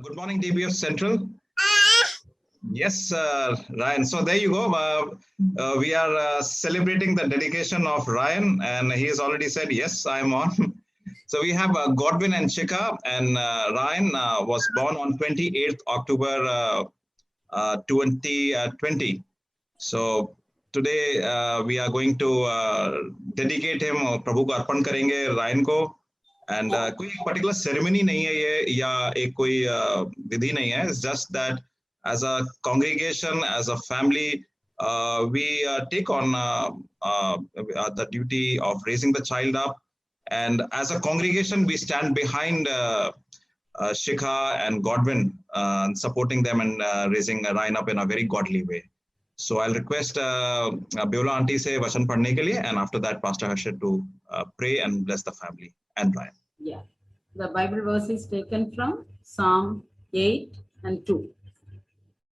Good morning, DBF Central. Yes, Ryan. So there you go. We are celebrating the dedication of Ryan, and he has already said, yes, I'm on. So we have Godwin and Chika, and Ryan was born on 28th October 2020. So today we are going to dedicate him, प्रभु को अर्पण करेंगे Ryan को. And कोई particular ceremony नहीं है ये या एक कोई विधि नहीं है. It's just that as a congregation, as a family, we take on the duty of raising the child up. And as a congregation, we stand behind Shikha and Godwin, supporting them and raising Ryan up in a very godly way. So I'll request Beulah auntie से वचन पढ़ने के लिए, and after that Pastor Harshit to pray and bless the family and Ryan. Yeah, the Bible verse is taken from Psalm 8 and 2.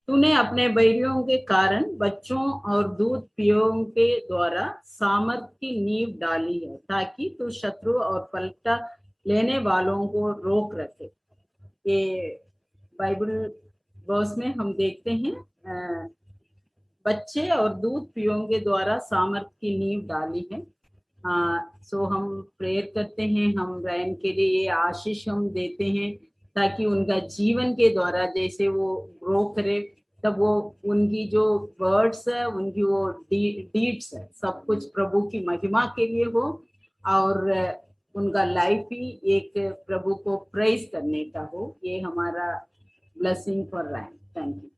तूने अपने बैरियों के कारण बच्चों और दूध पियों के द्वारा सामर्थ की नींव डाली है, ताकि तू शत्रु और पलटा लेने वालों को रोक रखे. ये बाइबल वर्स में हम देखते हैं बच्चे और दूध पियों के द्वारा सामर्थ की नींव डाली है. सो हम प्रेयर करते हैं, हम रायन के लिए ये आशीष हम देते हैं ताकि उनका जीवन के द्वारा जैसे वो ग्रो करे, तब वो उनकी जो वर्ड्स है, उनकी वो डीड्स है, सब कुछ प्रभु की महिमा के लिए हो और उनका लाइफ ही एक प्रभु को प्रेज करने का हो. ये हमारा blessing for Ryan. Thank you.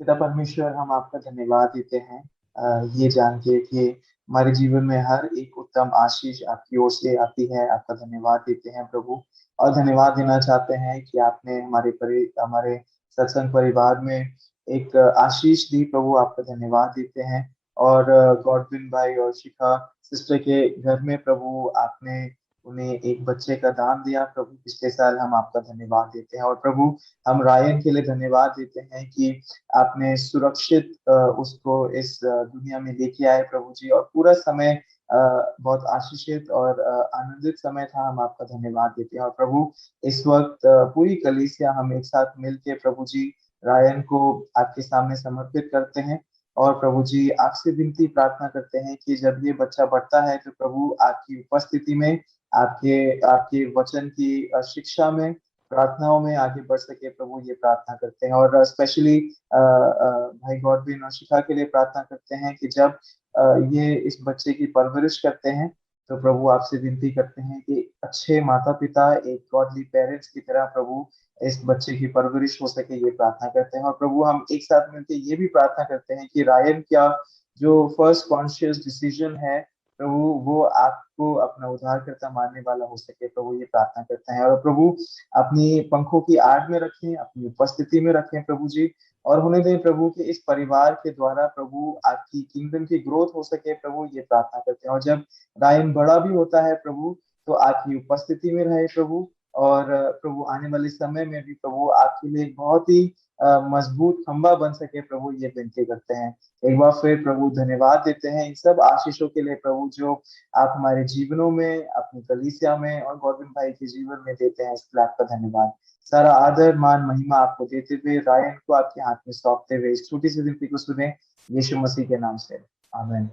पिता परमेश्वर, हम आपका धन्यवाद देते हैं ये जान के कि हमारे जीवन में हर एक उत्तम आशीष आपकी ओर से आती है. आपका धन्यवाद देते हैं प्रभु, और धन्यवाद देना चाहते हैं कि आपने हमारे सत्संग परिवार में एक आशीष दी प्रभु. आपका धन्यवाद देते हैं. और गॉडविन भाई और शिखा सिस्टर के घर में प्रभु आपने उन्हें एक बच्चे का दान दिया प्रभु पिछले साल. हम आपका धन्यवाद देते हैं. और प्रभु हम रायन के लिए धन्यवाद देते हैं कि आपने सुरक्षित उसको इस दुनिया में लेके आए प्रभु जी, और पूरा समय बहुत आशीषित और आनंदित समय था. हम आपका धन्यवाद देते हैं. और प्रभु इस वक्त पूरी कलीसिया हम एक साथ मिलके प्रभु जी रायन को आपके सामने समर्पित करते हैं. और प्रभु जी आपसे विनती प्रार्थना करते हैं कि जब ये बच्चा बढ़ता है तो प्रभु आपकी उपस्थिति में, आपके वचन की शिक्षा में, प्रार्थनाओं में आगे बढ़ सके प्रभु, ये प्रार्थना करते हैं. और स्पेशली भाई गॉडविन और शिखा के लिए प्रार्थना करते हैं कि जब ये इस बच्चे की परवरिश करते हैं तो प्रभु आपसे विनती करते हैं कि अच्छे माता पिता, एक गॉडली पेरेंट्स की तरह प्रभु इस बच्चे की परवरिश हो सके, ये प्रार्थना करते हैं. और प्रभु हम एक साथ मिलकर ये भी प्रार्थना करते हैं कि रायन का जो फर्स्ट कॉन्शियस डिसीजन है प्रभु, वो आपको अपना उद्धारकर्ता मानने वाला हो सके प्रभु, ये प्रार्थना करते हैं. और प्रभु अपनी पंखों की आड़ में रखें, अपनी उपस्थिति में रखें प्रभु जी, और होने दें प्रभु कि इस परिवार के द्वारा प्रभु आपकी किंगडम की ग्रोथ हो सके प्रभु, ये प्रार्थना करते हैं. और जब रायन बड़ा भी होता है प्रभु तो आपकी उपस्थिति में रहे प्रभु, और प्रभु आने वाले समय में भी प्रभु आपके लिए बहुत ही मजबूत खंबा बन सके प्रभु, ये विनती करते हैं. एक बार फिर प्रभु धन्यवाद देते हैं इन सब आशीषों के लिए प्रभु जो आप हमारे जीवनों में, अपनी कलीसिया में और गॉडविन भाई के जीवन में देते हैं. इसके लिए आपका धन्यवाद. सारा आदर मान महिमा आपको देते हुए रायन को आपके हाथ में सौंपते हुए इस छोटी सी विनती को सुने यीशु मसीह के नाम से, आमीन.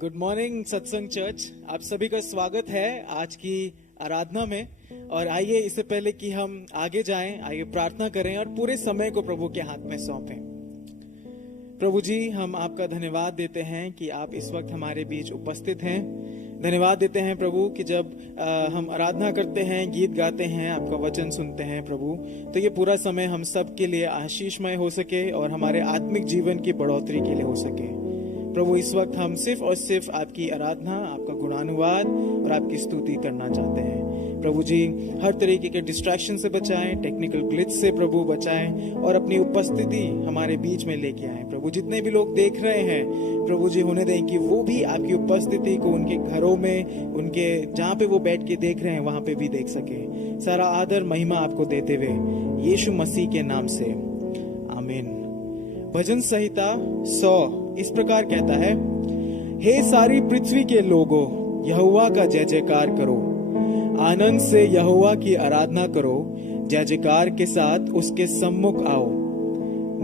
गुड मॉर्निंग सत्संग चर्च, आप सभी का स्वागत है आज की आराधना में. और आइए इससे पहले कि हम आगे जाएं, आइए प्रार्थना करें और पूरे समय को प्रभु के हाथ में सौंपें. प्रभु जी, हम आपका धन्यवाद देते हैं कि आप इस वक्त हमारे बीच उपस्थित हैं. धन्यवाद देते हैं प्रभु कि जब हम आराधना करते हैं, गीत गाते हैं, आपका वचन सुनते हैं प्रभु, तो ये पूरा समय हम सब के लिए आशीषमय हो सके और हमारे आत्मिक जीवन की बढ़ोतरी के लिए हो सके. प्रभु इस वक्त हम सिर्फ और सिर्फ आपकी आराधना, आपका गुणानुवाद और आपकी स्तुति करना चाहते हैं. प्रभु जी हर तरीके के डिस्ट्रैक्शन से बचाएं, टेक्निकल ग्लिच से प्रभु बचाएं और अपनी उपस्थिति हमारे बीच में लेके आए। प्रभु जितने भी लोग देख रहे हैं प्रभु जी होने दें कि वो भी आपकी उपस्थिति को उनके घरों में, उनके जहाँ पे वो बैठ के देख रहे हैं वहां पे भी देख सके। सारा आदर महिमा आपको देते हुए यीशु मसीह के नाम से आमीन। भजन संहिता 100 इस प्रकार कहता है, हे सारी पृथ्वी के लोगों, यहोवा का जय जयकार करो, आनंद से यहोवा की आराधना करो, जय जयकार के साथ उसके सम्मुख आओ।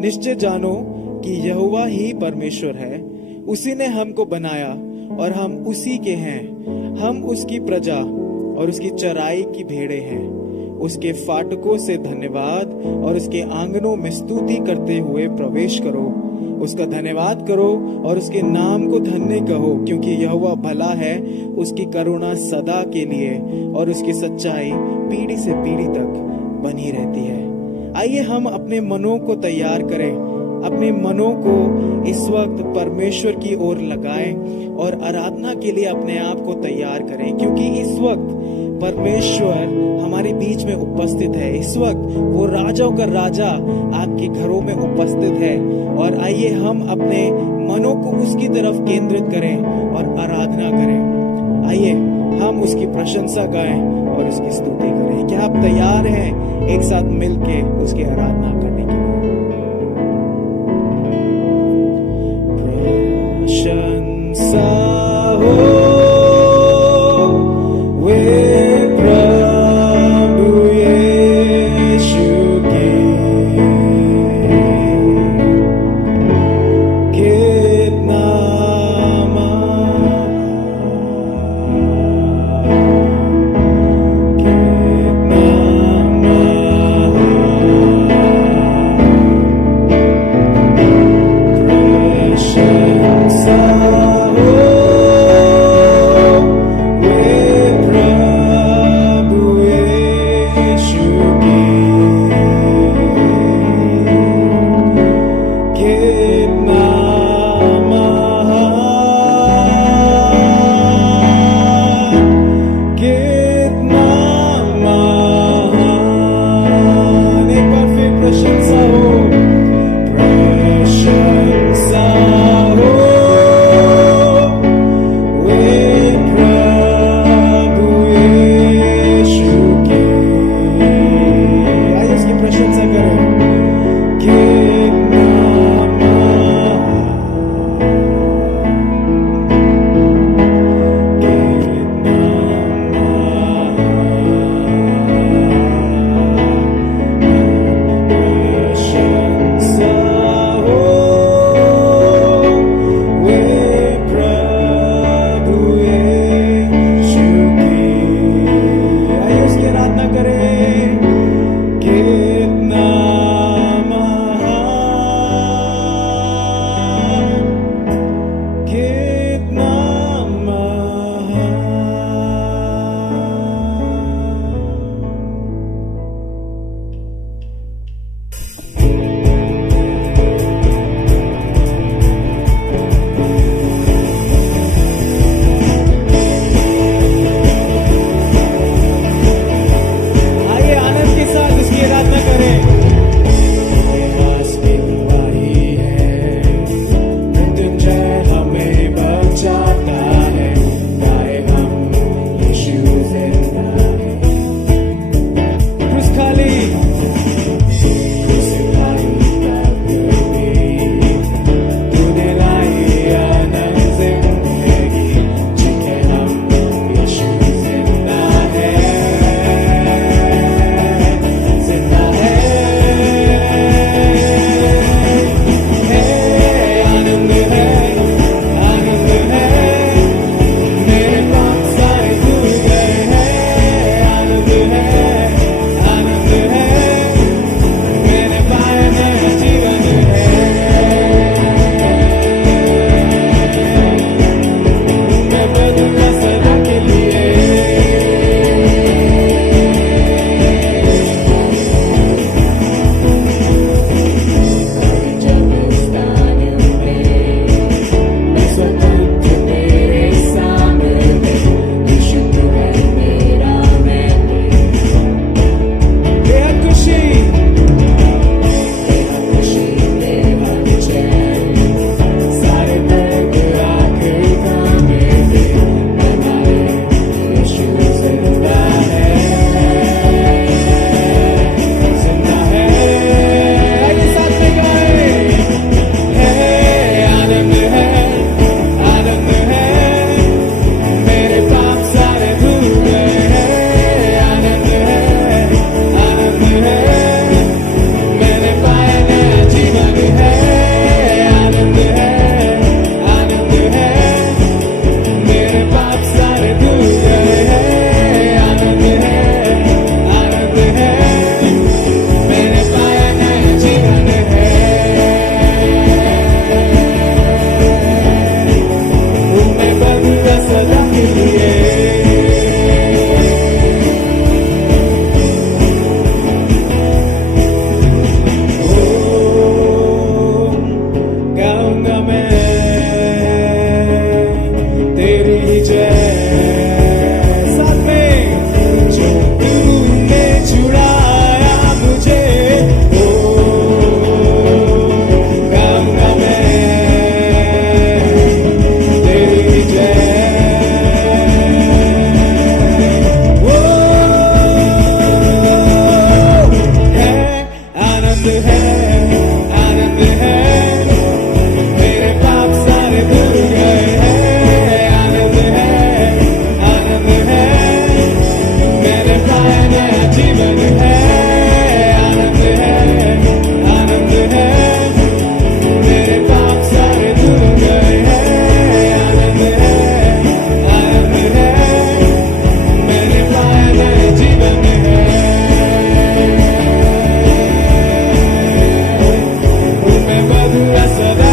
निश्चय जानो कि यहोवा ही परमेश्वर है, उसी ने हमको बनाया और हम उसी के हैं। हम उसकी प्रजा और उसकी चराई की भेड़े हैं। उसके फाटकों से धन्यवाद और उसके आंगनों में स्तुति करते हुए प्रवेश करो। उसका धन्यवाद करो और उसके नाम को धन्य कहो, क्योंकि यहोवा भला है, उसकी करुणा सदा के लिए और उसकी सच्चाई पीढ़ी से पीढ़ी तक बनी रहती है। आइए हम अपने मनों को तैयार करें, अपने मनों को इस वक्त परमेश्वर की ओर लगाएं और आराधना के लिए अपने आप को तैयार करें, क्योंकि इस वक्त परमेश्वर हमारे बीच में उपस्थित है। इस वक्त वो राजाओं का राजा आपके घरों में उपस्थित है। और आइए हम अपने मनों को उसकी तरफ केंद्रित करें और आराधना करें। आइए हम उसकी प्रशंसा गाएं और उसकी स्तुति करें। क्या आप तैयार हैं एक साथ मिलके उसकी आराधना करने के लिए? प्रशंसा हो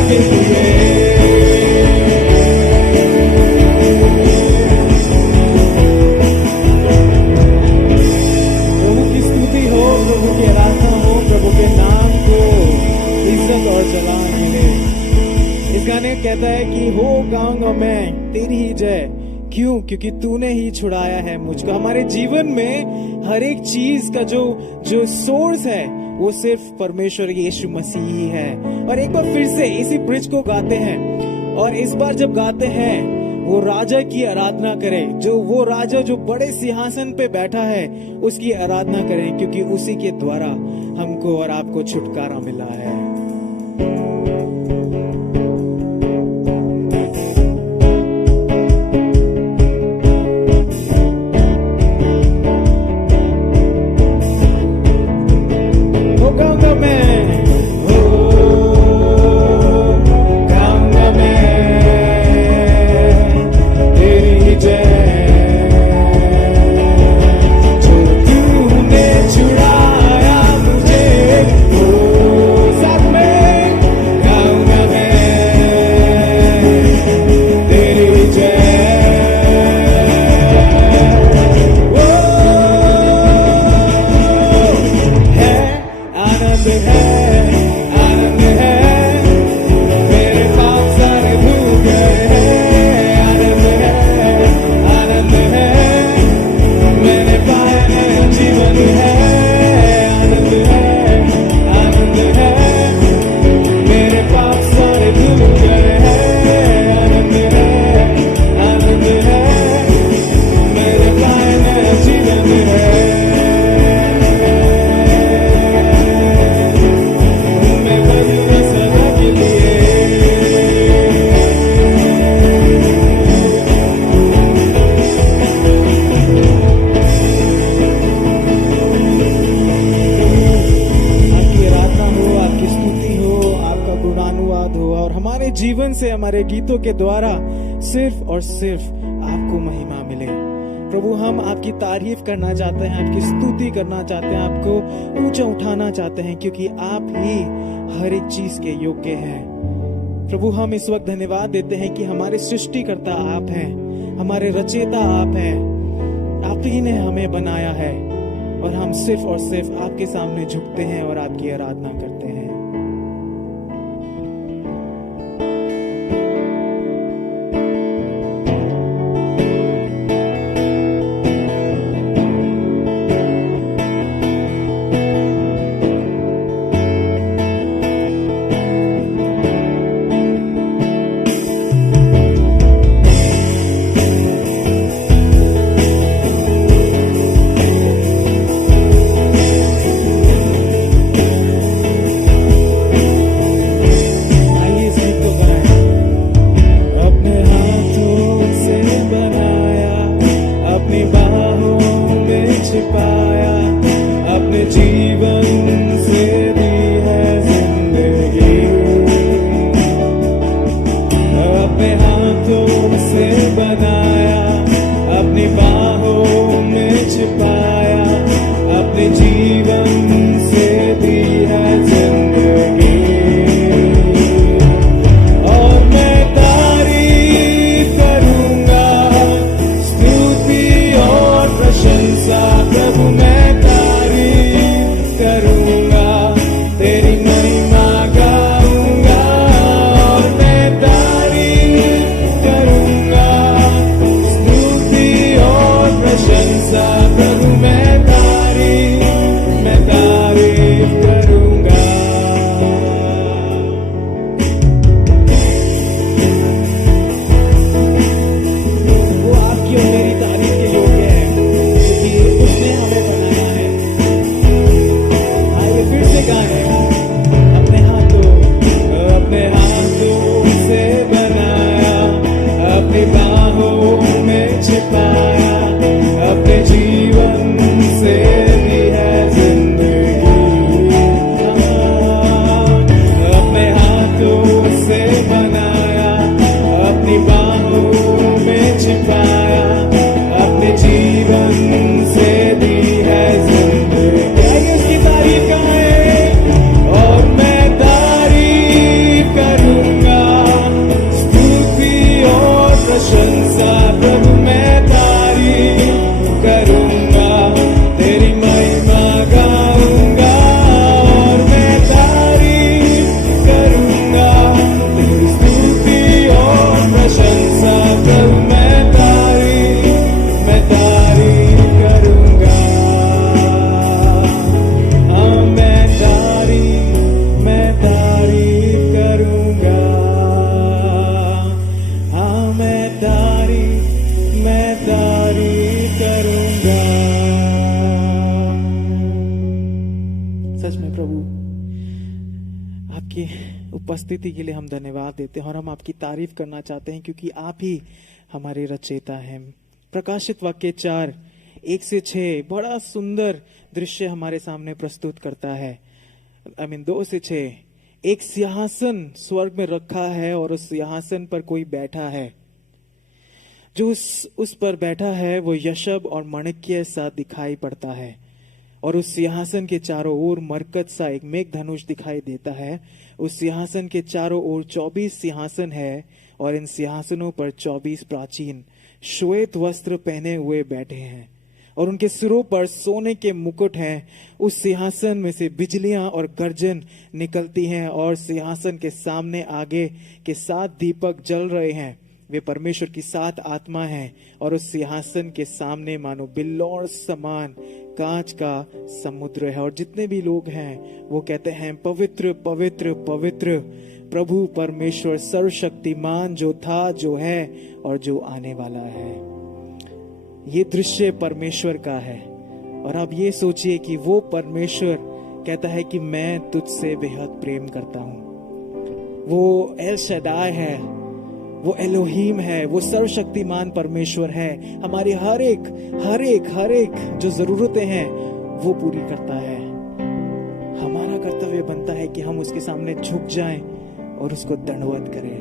के लिए। प्रभु की स्तुति हो, प्रभु की आराधना हो, प्रभु के नाम को इज्जत और जलाल मिले। इस गाने कहता है कि हो गाऊंगा मैं तेरी ही जय, क्यों? क्योंकि तूने ही छुड़ाया है मुझको। हमारे जीवन में हर एक चीज का जो सोर्स है वो सिर्फ परमेश्वर यीशु मसीह ही है। और एक बार फिर से इसी ब्रिज को गाते हैं, और इस बार जब गाते हैं वो राजा की आराधना करें, जो वो राजा जो बड़े सिंहासन पे बैठा है उसकी आराधना करें, क्योंकि उसी के द्वारा हमको और आपको छुटकारा मिला है। जीवन से, हमारे गीतों के द्वारा सिर्फ और सिर्फ आपको महिमा मिले। प्रभु, हम आपकी तारीफ करना चाहते हैं, आपकी स्तुति करना चाहते हैं, आपको ऊंचा उठाना चाहते हैं, क्योंकि आप ही हर एक चीज के योग्य हैं। प्रभु, हम इस वक्त धन्यवाद देते हैं कि हमारे सृष्टिकर्ता आप हैं, हमारे रचयिता आप हैं, आप ही ने हमें बनाया है, और हम सिर्फ और सिर्फ आपके सामने झुकते हैं और आपकी आराधना करते हैं। उपस्थिति के लिए हम धन्यवाद देते हैं और हम आपकी तारीफ करना चाहते हैं क्योंकि आप ही हमारे रचयिता हैं। प्रकाशित वाक्य 4:1-6 बड़ा सुंदर दृश्य हमारे सामने प्रस्तुत करता है। 2-6 एक सिंहासन स्वर्ग में रखा है और उस सिंहासन पर कोई बैठा है। जो उस पर बैठा है वो यशब और माणिक्य सा दिखाई पड़ता है और उस सिंहासन के चारों ओर मरकत सा एक मेघ धनुष दिखाई देता है। उस सिंहासन के चारों ओर 24 सिंहासन है और इन सिंहासनों पर 24 प्राचीन श्वेत वस्त्र पहने हुए बैठे हैं और उनके सिरों पर सोने के मुकुट हैं। उस सिंहासन में से बिजलियां और गर्जन निकलती हैं और सिंहासन के सामने आगे के 7 दीपक जल रहे हैं। वे परमेश्वर की 7 आत्मा हैं और उस सिंहासन के सामने मानो बिल्लौर समान कांच का समुद्र है और जितने भी लोग हैं वो कहते हैं पवित्र पवित्र पवित्र प्रभु परमेश्वर सर्वशक्तिमान, जो था, जो है और जो आने वाला है। ये दृश्य परमेश्वर का है और आप ये सोचिए कि वो परमेश्वर कहता है कि मैं तुझसे बेहद प्रेम करता हूं। वो एल शदाई है, वो एलोहीम है, वो सर्वशक्तिमान परमेश्वर है। हमारी हर एक जो जरूरतें हैं वो पूरी करता है। हमारा कर्तव्य बनता है कि हम उसके सामने झुक जाएं और उसको दंडवत करें।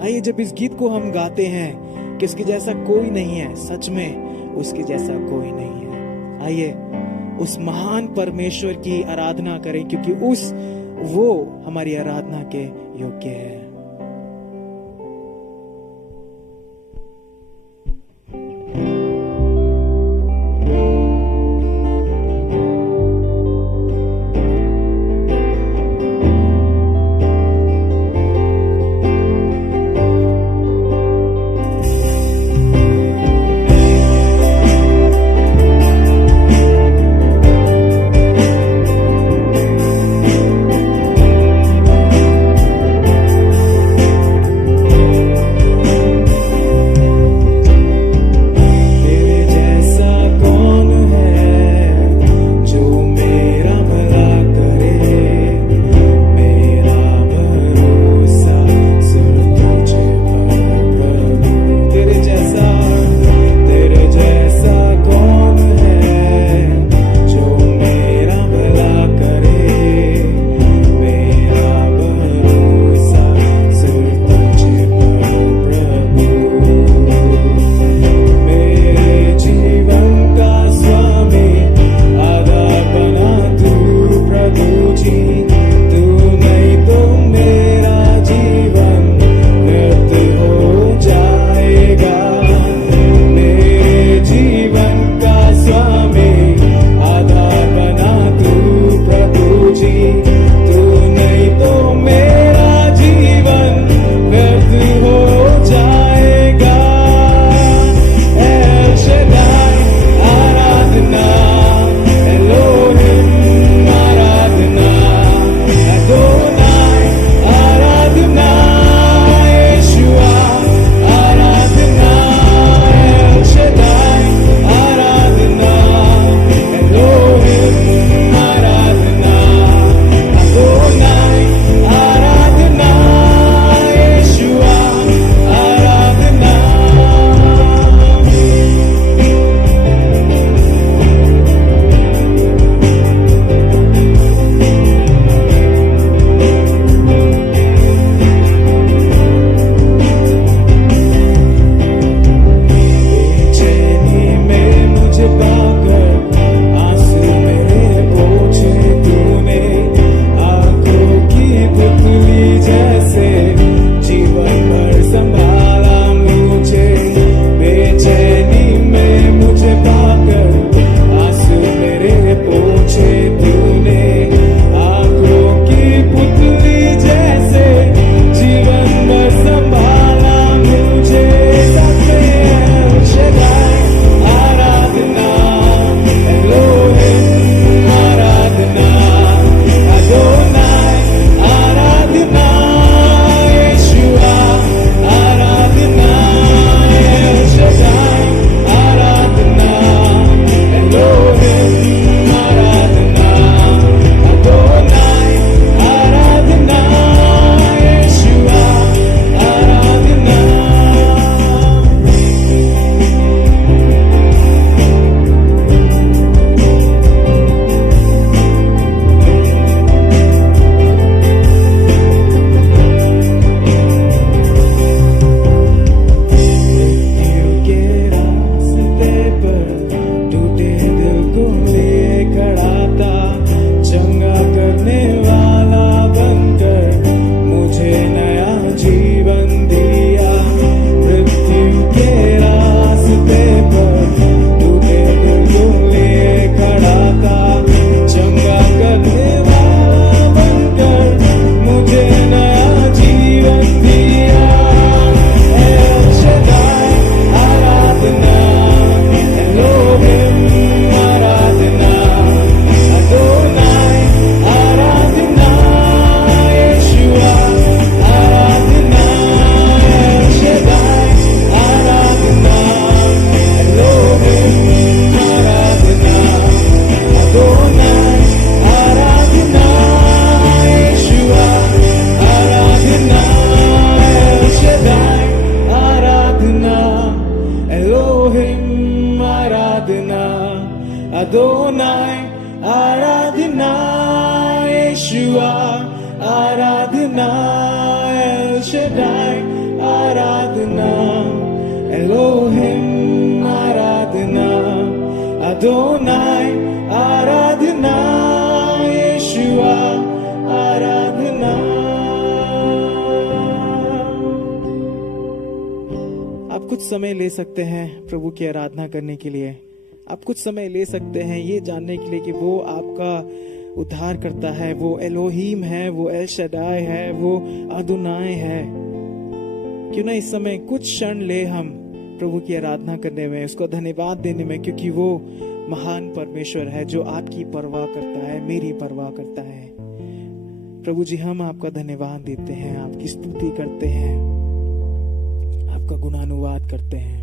आइए, जब इस गीत को हम गाते हैं कि उसके जैसा कोई नहीं है, सच में उसके जैसा कोई नहीं है, आइए उस महान परमेश्वर की आराधना करें क्योंकि वो हमारी आराधना के योग्य है। आराधना एल शदाई, आराधना एलोहिम, आराधना अदोनाई, आराधना यीशुआ, आराधना। आप कुछ समय ले सकते हैं प्रभु की आराधना करने के लिए। आप कुछ समय ले सकते हैं ये जानने के लिए कि वो आपका उद्धार करता है, वो एलोहीम है, वो एल शदाई है, वो अदोनाई है। क्यों ना इस समय कुछ क्षण ले हम प्रभु की आराधना करने में, उसको धन्यवाद देने में, क्योंकि वो महान परमेश्वर है जो आपकी परवाह करता है, मेरी परवाह करता है। प्रभु जी, हम आपका धन्यवाद देते हैं, आपकी स्तुति करते हैं, आपका गुणानुवाद करते हैं।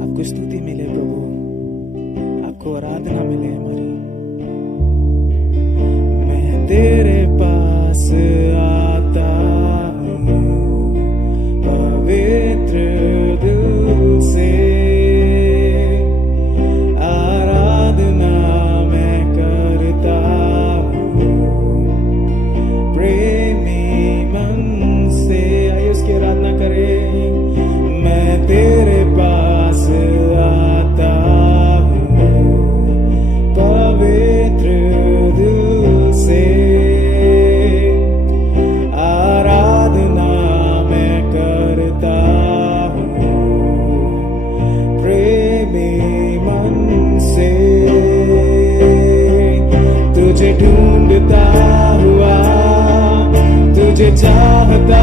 आपको स्तुति मिले प्रभु, आपको आराधना मिले हमारी। मैं तेरे पास आता हूँ पवित्र दिल से, आराधना मैं करता हूँ प्रेमी मन से। आइए उसकी आराधना करें। मैं तेरे पास आता हूँ पवित्र दिल से, आराधना मैं करता हूँ प्रेमी मन से। तुझे ढूंढता हुआ, तुझे चाहता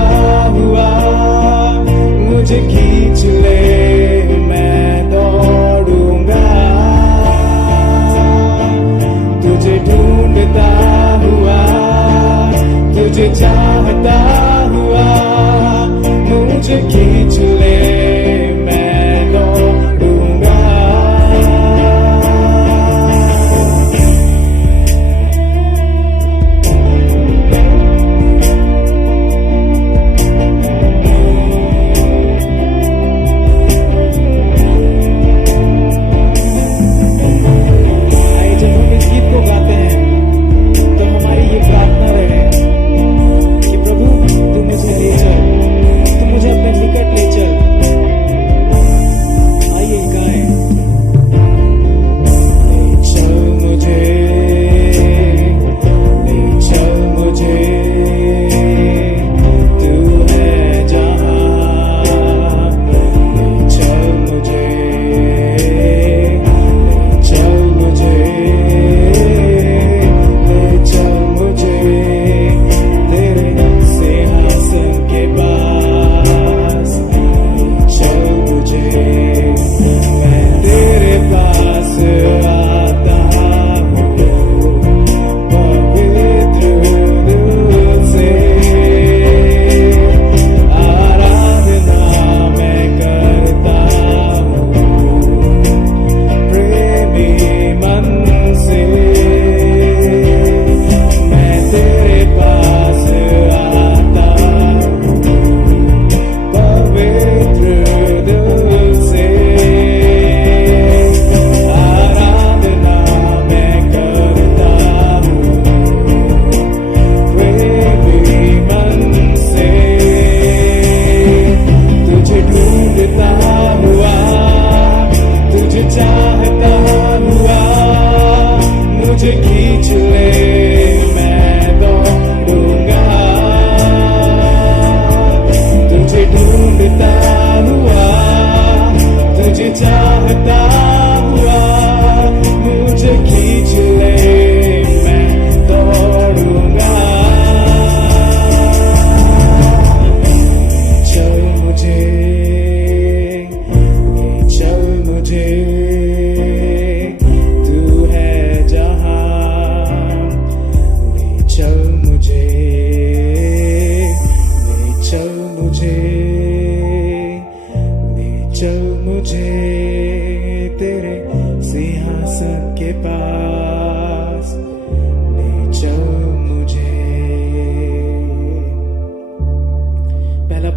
हुआ, मुझे खींच ले, मैं दौड़ूंगा। तुझे ढूंढता हुआ, तुझे चाहता हुआ, मुझे खींच ले, मैं दौड़ूंगा।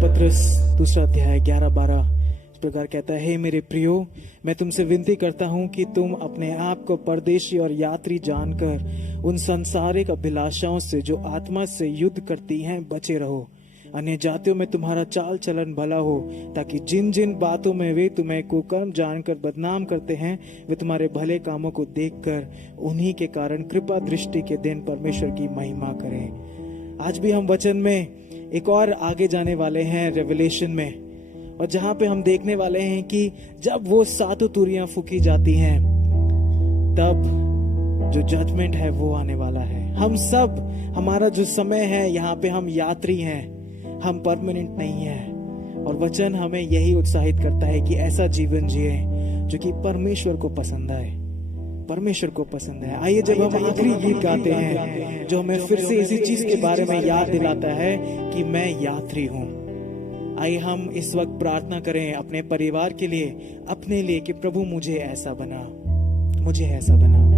पत्रस 2 अध्याय 11-12 प्रकार कहता है, हे मेरे प्रियो, मैं तुमसे विनती करता हूं कि तुम अपने आप को परदेशी और यात्री जानकर उन सांसारिक अभिलाषाओं से जो आत्मा से युद्ध करती हैं बचे रहो। अन्य जातियों में तुम्हारा चाल चलन भला हो, ताकि जिन जिन बातों में वे तुम्हें कुकर्म जानकर बदनाम करते हैं, वे तुम्हारे भले कामों को देखकर उन्हीं के कारण कृपा दृष्टि के दिन परमेश्वर की महिमा करें। आज भी हम वचन में एक और आगे जाने वाले हैं रेवलेशन में, और जहां पे हम देखने वाले हैं कि जब वो सातों तुरियां फूकी जाती हैं तब जो जजमेंट है वो आने वाला है। हम सब, हमारा जो समय है यहाँ पे, हम यात्री हैं, हम परमानेंट नहीं है। और वचन हमें यही उत्साहित करता है कि ऐसा जीवन जिए जो कि परमेश्वर को पसंद आए, परमेश्वर को पसंद है। आइए जब हम आखिरी गीत गाते हैं जो हमें फिर से इसी चीज के बारे में याद दिलाता है कि मैं यात्री हूं। आइए हम इस वक्त प्रार्थना करें अपने परिवार के लिए, अपने लिए, कि प्रभु मुझे ऐसा बना, मुझे ऐसा बना।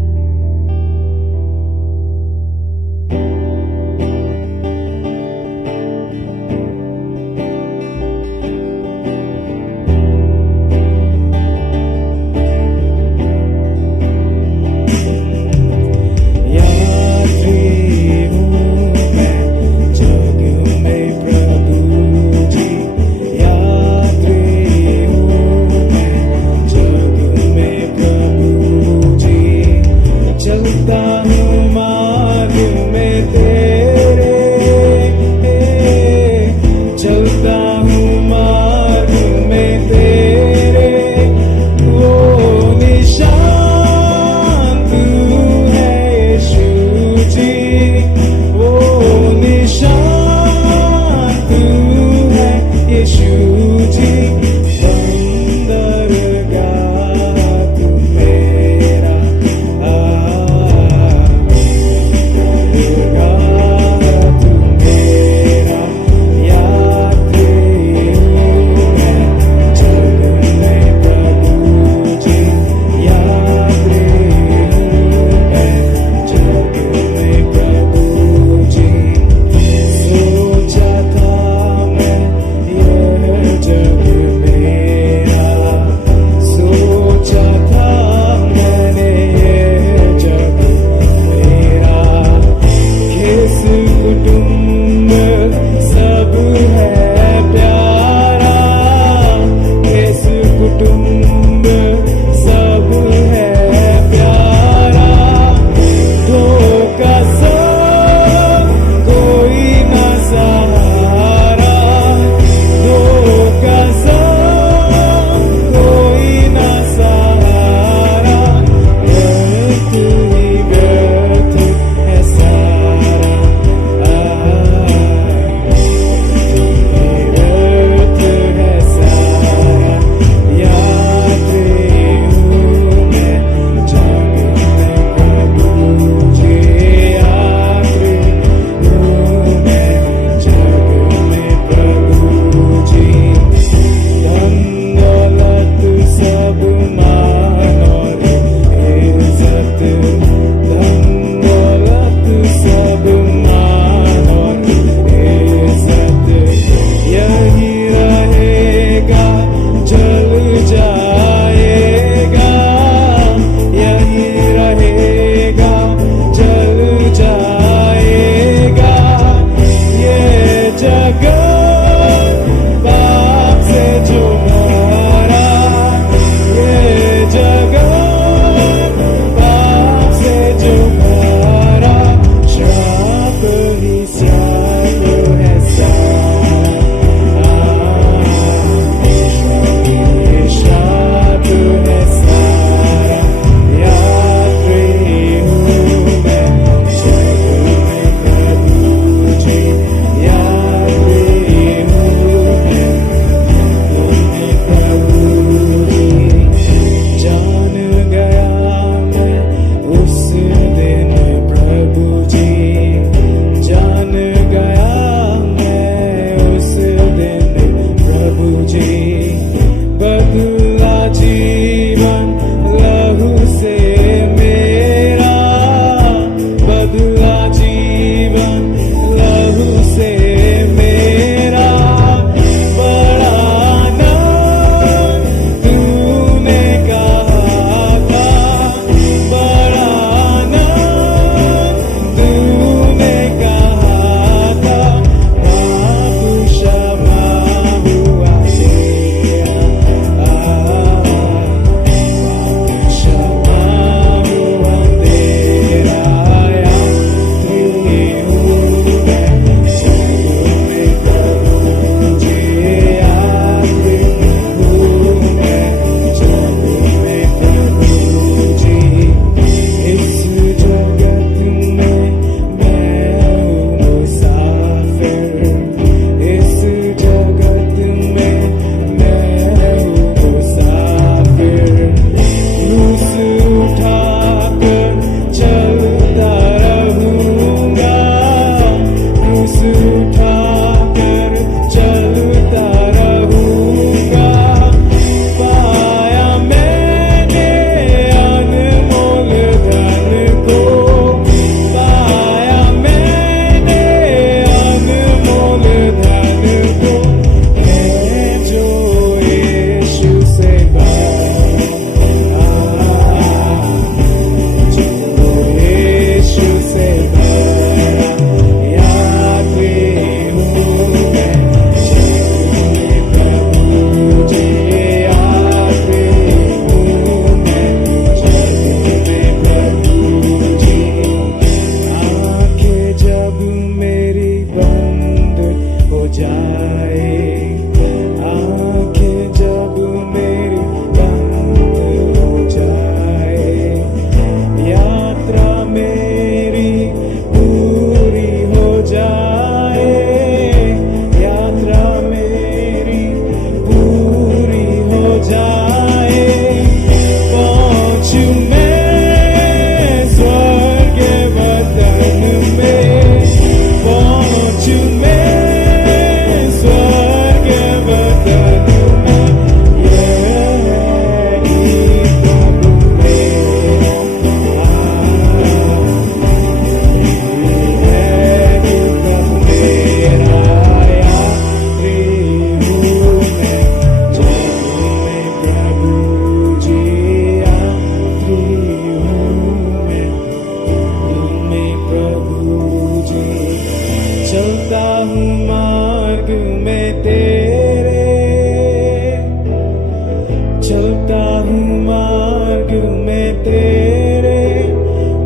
चलता हूँ मार्ग में तेरे,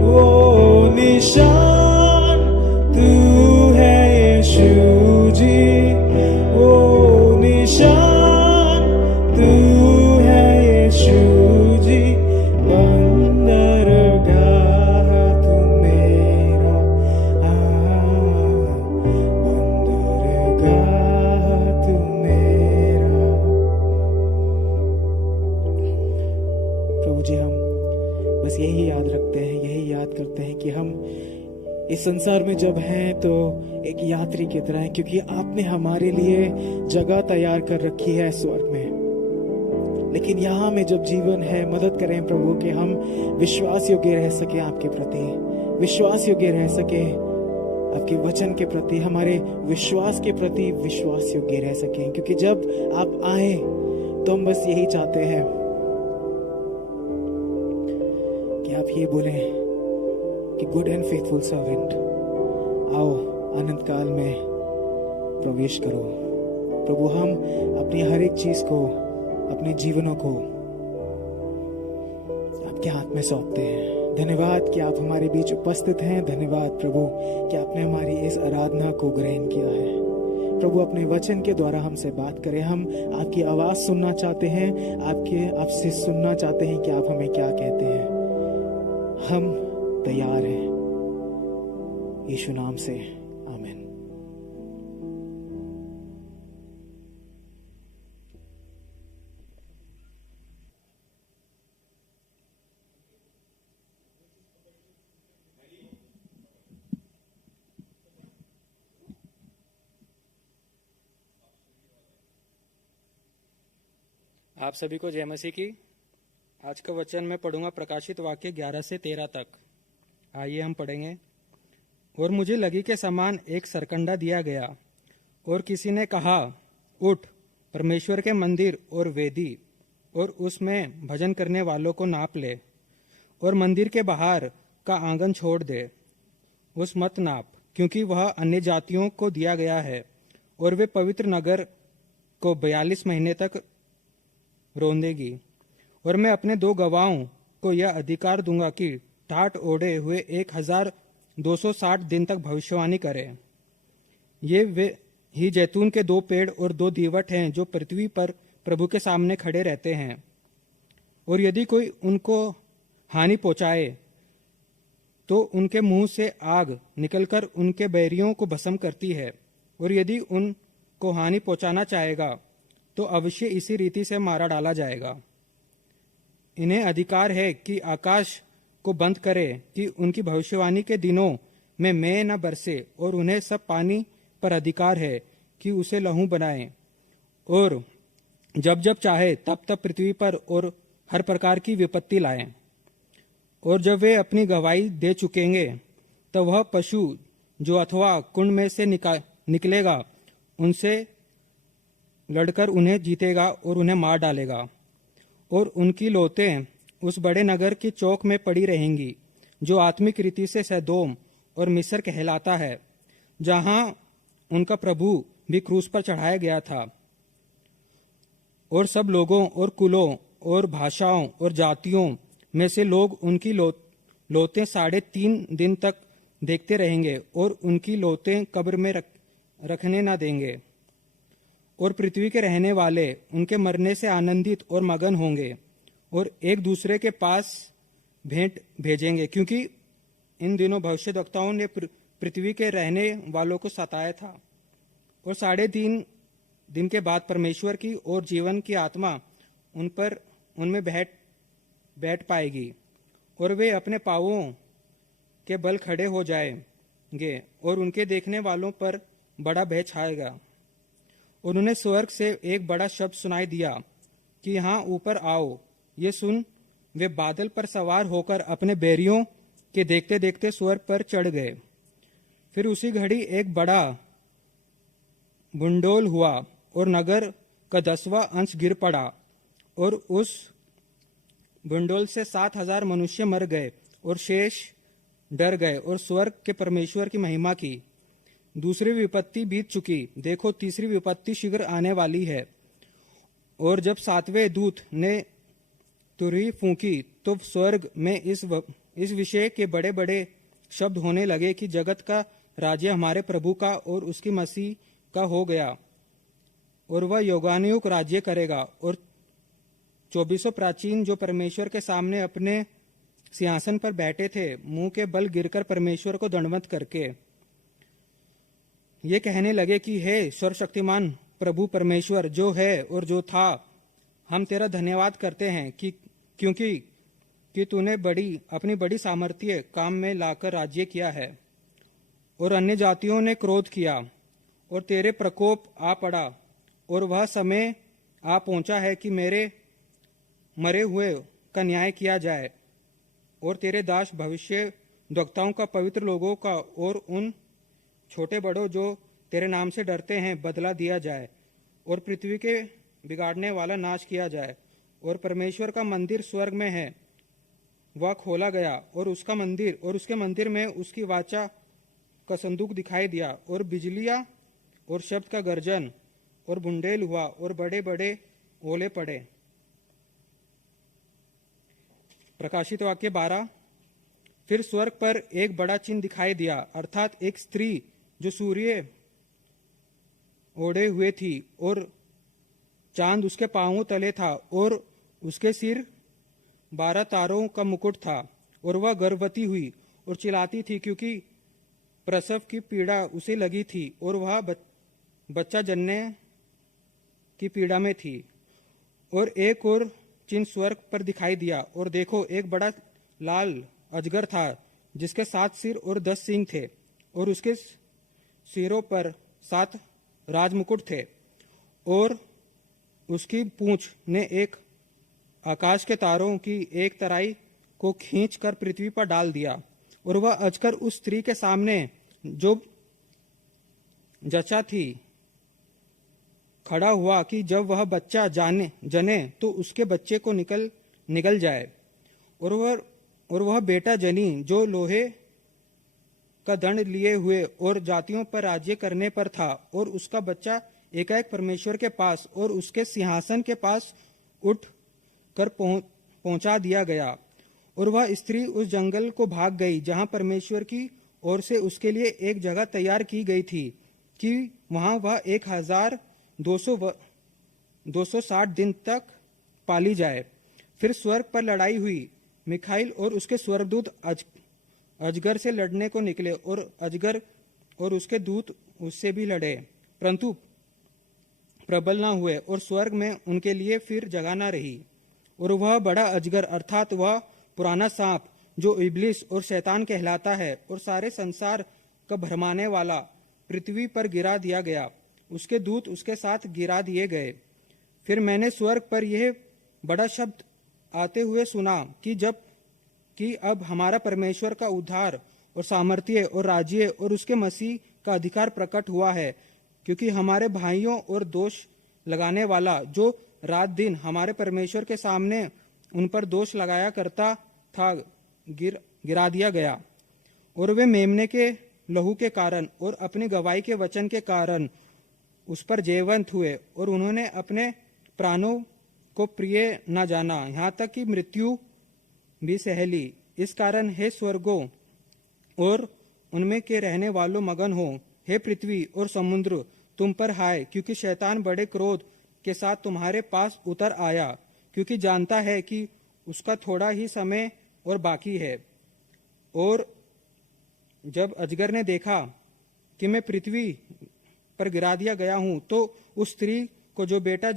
वो निशान तू है यीशु जी, वो निशान तू है यीशु जी। बंदरगाह तू मेरा, बंदरगाह तू मेरा। प्रभु जी, हम बस यही याद रखते हैं, यही याद करते हैं कि हम इस संसार में जब हैं तो एक यात्री की तरह हैं, क्योंकि आपने हमारे लिए जगह तैयार कर रखी है स्वर्ग में। लेकिन यहाँ में जब जीवन है, मदद करें प्रभु कि हम विश्वास योग्य रह सके आपके प्रति, विश्वास योग्य रह सके आपके वचन के प्रति, हमारे विश्वास के प्रति विश्वास योग्य रह सके। क्योंकि जब आप आए तो हम बस यही चाहते हैं कि आप ये बोलें कि गुड एंड फेथफुल सर्वेंट, आओ अनंत काल में प्रवेश करो। प्रभु, हम अपनी हर एक चीज को, अपने जीवनों को आपके हाथ में सौंपते हैं। धन्यवाद कि आप हमारे बीच उपस्थित हैं। धन्यवाद प्रभु कि आपने हमारी इस आराधना को ग्रहण किया है। प्रभु, अपने वचन के द्वारा हमसे बात करें। हम आपकी आवाज सुनना चाहते हैं, आपसे सुनना चाहते हैं कि आप हमें क्या कहते हैं। हम तैयार हैं, यीशु नाम से, आमीन। आप सभी को जय मसीह की। आज का वचन मैं पढ़ूंगा प्रकाशित वाक्य 11 से 13 तक। आइए हम पढ़ेंगे। और मुझे लगी के समान एक सरकंडा दिया गया, और किसी ने कहा, उठ, परमेश्वर के मंदिर और वेदी और उसमें भजन करने वालों को नाप ले, और मंदिर के बाहर का आंगन छोड़ दे। उस मत नाप, क्योंकि वह अन्य जातियों को दिया गया है, और वे पवित्र नगर को 42 महीने तक रोंदेगी। और मैं अपने 2 गवाहों को यह अधिकार दूंगा कि टाट ओढ़े हुए 1260 दिन तक भविष्यवाणी करें। ये वे ही जैतून के 2 पेड़ और 2 दीवट हैं जो पृथ्वी पर प्रभु के सामने खड़े रहते हैं। और यदि कोई उनको हानि पहुंचाए तो उनके मुंह से आग निकलकर उनके बैरियों को भस्म करती है। और यदि उनको हानि पहुंचाना चाहेगा तो अवश्य इसी रीति से मारा डाला जाएगा। इन्हें अधिकार है कि आकाश को बंद करे कि उनकी भविष्यवाणी के दिनों में मैं न बरसे, और उन्हें सब पानी पर अधिकार है कि उसे लहू बनाए, और जब जब चाहे तब तब पृथ्वी पर और हर प्रकार की विपत्ति लाएं। और जब वे अपनी गवाही दे चुकेंगे तो वह पशु जो अथवा कुंड में से निकलेगा उनसे लड़कर उन्हें जीतेगा और उन्हें मार डालेगा। और उनकी लौतें उस बड़े नगर की चौक में पड़ी रहेंगी, जो आत्मिक रीति से सदोम और मिस्र कहलाता है, जहां उनका प्रभु भी क्रूस पर चढ़ाया गया था। और सब लोगों और कुलों और भाषाओं और जातियों में से लोग उनकी लौतें 3.5 दिन तक देखते रहेंगे, और उनकी लौतें कब्र में रखने न देंगे। और पृथ्वी के रहने वाले उनके मरने से आनंदित और मगन होंगे, और एक दूसरे के पास भेंट भेजेंगे, क्योंकि इन दिनों भविष्यद्वक्ताओं ने पृथ्वी के रहने वालों को सताया था। और 3.5 दिन के बाद परमेश्वर की और जीवन की आत्मा उनमें बैठ पाएगी, और वे अपने पांवों के बल खड़े हो जाएंगे, और उनके देखने वालों पर बड़ा भय छाएगा। उन्होंने स्वर्ग से एक बड़ा शब्द सुनाई दिया कि यहाँ ऊपर आओ। ये सुन वे बादल पर सवार होकर अपने बैरियों के देखते देखते स्वर्ग पर चढ़ गए। फिर उसी घड़ी एक बड़ा भूंडोल हुआ, और नगर का 10वां अंश गिर पड़ा, और उस भूंडोल से 7,000 मनुष्य मर गए, और शेष डर गए और स्वर्ग के परमेश्वर की महिमा की। दूसरी विपत्ति बीत चुकी, देखो तीसरी विपत्ति शीघ्र आने वाली है। और जब सातवें दूत ने तुरही फूंकी तो स्वर्ग में इस विषय के बड़े बड़े शब्द होने लगे कि जगत का राज्य हमारे प्रभु का और उसकी मसीह का हो गया और वह योगानुयुग राज्य करेगा। और 24 प्राचीन जो परमेश्वर के सामने अपने सिंहासन पर बैठे थे मुंह के बल गिरकर परमेश्वर को दंडवत करके ये कहने लगे कि हे सर्वशक्तिमान प्रभु परमेश्वर जो है और जो था, हम तेरा धन्यवाद करते हैं क्योंकि तूने अपनी बड़ी सामर्थ्य काम में लाकर राज्य किया है और अन्य जातियों ने क्रोध किया और तेरे प्रकोप आ पड़ा और वह समय आ पहुंचा है कि मेरे मरे हुए का न्याय किया जाए और तेरे दास भविष्य वक्ताओं का, पवित्र लोगों का और उन छोटे बड़ों जो तेरे नाम से डरते हैं बदला दिया जाए और पृथ्वी के बिगाड़ने वाला नाश किया जाए। और परमेश्वर का मंदिर स्वर्ग में है, वह खोला गया और उसके मंदिर में उसकी वाचा का संदूक दिखाई दिया और बिजलियां और शब्द का गर्जन और बुंडेल हुआ और बड़े बड़े ओले पड़े। प्रकाशित वाक्य 12। फिर स्वर्ग पर एक बड़ा चिन्ह दिखाई दिया, अर्थात एक स्त्री जो सूर्य ओढ़े हुए थी और चांद उसके पांवों तले था और उसके सिर 12 तारों का मुकुट था और वह गर्भवती हुई और चिल्लाती थी क्योंकि प्रसव की पीड़ा उसे लगी थी और वह बच्चा जनने की पीड़ा में थी। और एक और चिन्ह स्वर्ग पर दिखाई दिया और देखो एक बड़ा लाल अजगर था जिसके 7 सिर और 10 सींग थे और उसके सिरों पर 7 राजमुकुट थे और उसकी पूंछ ने एक आकाश के तारों की एक तराई को खींचकर पृथ्वी पर डाल दिया। और वह अजगर उस स्त्री के सामने जो जचा थी खड़ा हुआ कि जब वह बच्चा जने तो उसके बच्चे को निगल जाए। और वह बेटा जनी जो लोहे का दंड लिए हुए और जातियों पर राज्य करने पर था और उसका बच्चा एकाएक परमेश्वर के पास और उसके सिंहासन के पास उठ कर पहुंचा दिया गया। और वह स्त्री उस जंगल को भाग गई जहां परमेश्वर की ओर से उसके लिए एक जगह तैयार की गई थी कि वहां वह 1260 दिन तक पाली जाए। फिर स्वर्ग पर लड़ाई हुई, मिखाइल और उसके स्वर्गदूत अजगर से लड़ने को निकले और अजगर और उसके दूत उससे भी लड़े, परंतु प्रबल न हुए और स्वर्ग में उनके लिए फिर जगह न रही। और वह बड़ा अजगर अर्थात वह पुराना सांप जो इब्लिस और शैतान कहलाता है और सारे संसार का भरमाने वाला पृथ्वी पर गिरा दिया गया, उसके दूत उसके साथ गिरा दिए गए। फिर मैंने स्वर्ग पर यह बड़ा शब्द आते हुए सुना कि अब हमारा परमेश्वर का उद्धार और सामर्थ्य और राज्य और उसके मसीह का अधिकार प्रकट हुआ है, क्योंकि हमारे भाइयों और दोष लगाने वाला जो रात दिन हमारे परमेश्वर के सामने उन पर दोष लगाया करता था गिरा दिया गया। और वे मेमने के लहू के कारण और अपनी गवाही के वचन के कारण उस पर जयवंत हुए और उन्होंने अपने प्राणों को प्रिय न जाना, यहाँ तक कि मृत्यु भी सह ली। इस कारण हे स्वर्गों और उनमें के रहने वालों मगन हो, हे पृथ्वी और समुद्र तुम पर हाय, क्योंकि शैतान बड़े क्रोध के साथ तुम्हारे पास उतर आया, क्योंकि जानता है कि उसका थोड़ा ही समय और बाकी है। और जब अजगर ने देखा कि मैं पृथ्वी पर गिरा दिया गया हूं, तो उस स्त्री को जो बेटा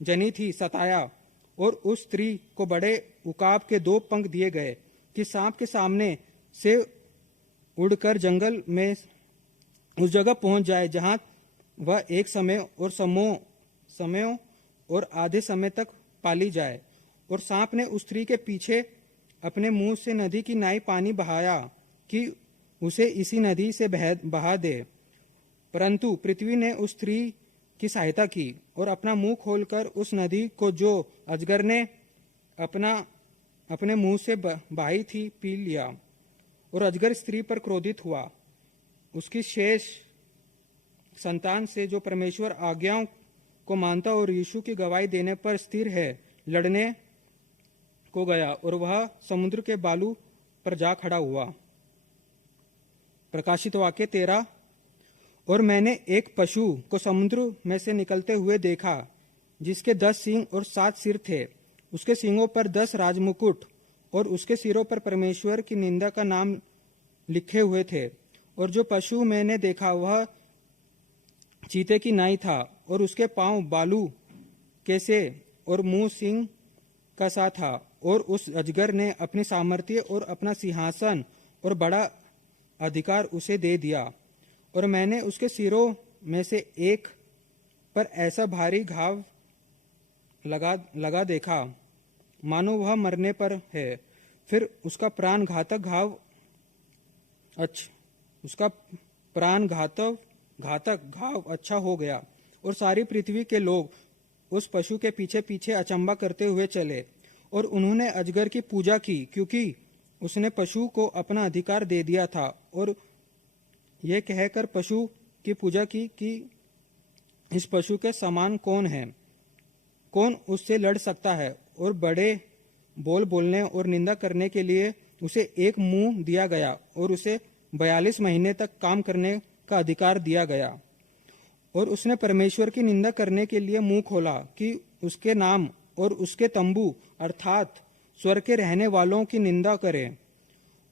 जनी थी सताया और उस स्त्री को बड़े उकाब के 2 पंख दिए गए कि सांप के सामने से उड़कर जंगल में उस जगह पहुंच जाए जहां वह एक समय और समयों और आधे समय तक पाली जाए। और सांप ने उस स्त्री के पीछे अपने मुंह से नदी की नाई पानी बहाया कि उसे इसी नदी से बहा दे, परंतु पृथ्वी ने उस स्त्री की सहायता की और अपना मुंह खोलकर उस नदी को जो अजगर ने अपने मुंह से बहाई थी पी लिया। और अजगर स्त्री पर क्रोधित हुआ, उसकी शेष संतान से जो परमेश्वर आज्ञाओं को मानता और यीशु की गवाही देने पर स्थिर है, लड़ने को गया और वह समुद्र के बालू पर जा खड़ा हुआ। प्रकाशित वाक्य 13। और मैंने एक पशु को समुद्र में से निकलते हुए देखा, जिसके 10 सींग और 7 सिर थे। उसके सींगों पर 10 राजमुकुट और उसके सिरों पर परमेश्वर की निंदा का नाम लिखे हुए थे। और जो पशु मैंने देखा वह चीते की नाई था, और उसके पांव बालू के से और मुंह सिंह का सा था। और उस अजगर ने अपनी सामर्थ्य और अपना सिंहासन और बड़ा अधिकार उसे दे दिया। और मैंने उसके सिरों में से एक पर ऐसा भारी घाव लगा देखा, मानो वह मरने पर है। फिर उसका प्राण घातक घाव अच्छा हो गया। और सारी पृथ्वी के लोग उस पशु के पीछे पीछे अचंबा करते हुए चले, और उन्होंने अजगर की पूजा की, क्योंकि उसने पशु को अपना अधिकार दे दिया था। और यह कहकर पशु की पूजा की कि इस पशु के समान कौन है, कौन उससे लड़ सकता है। और बड़े बोल बोलने और निंदा करने के लिए उसे एक मुंह दिया गया, और उसे 42 महीने तक काम करने का अधिकार दिया गया। और उसने परमेश्वर की निंदा करने के लिए मुंह खोला कि उसके नाम और उसके तंबू अर्थात स्वर्ग के रहने वालों की निंदा करे।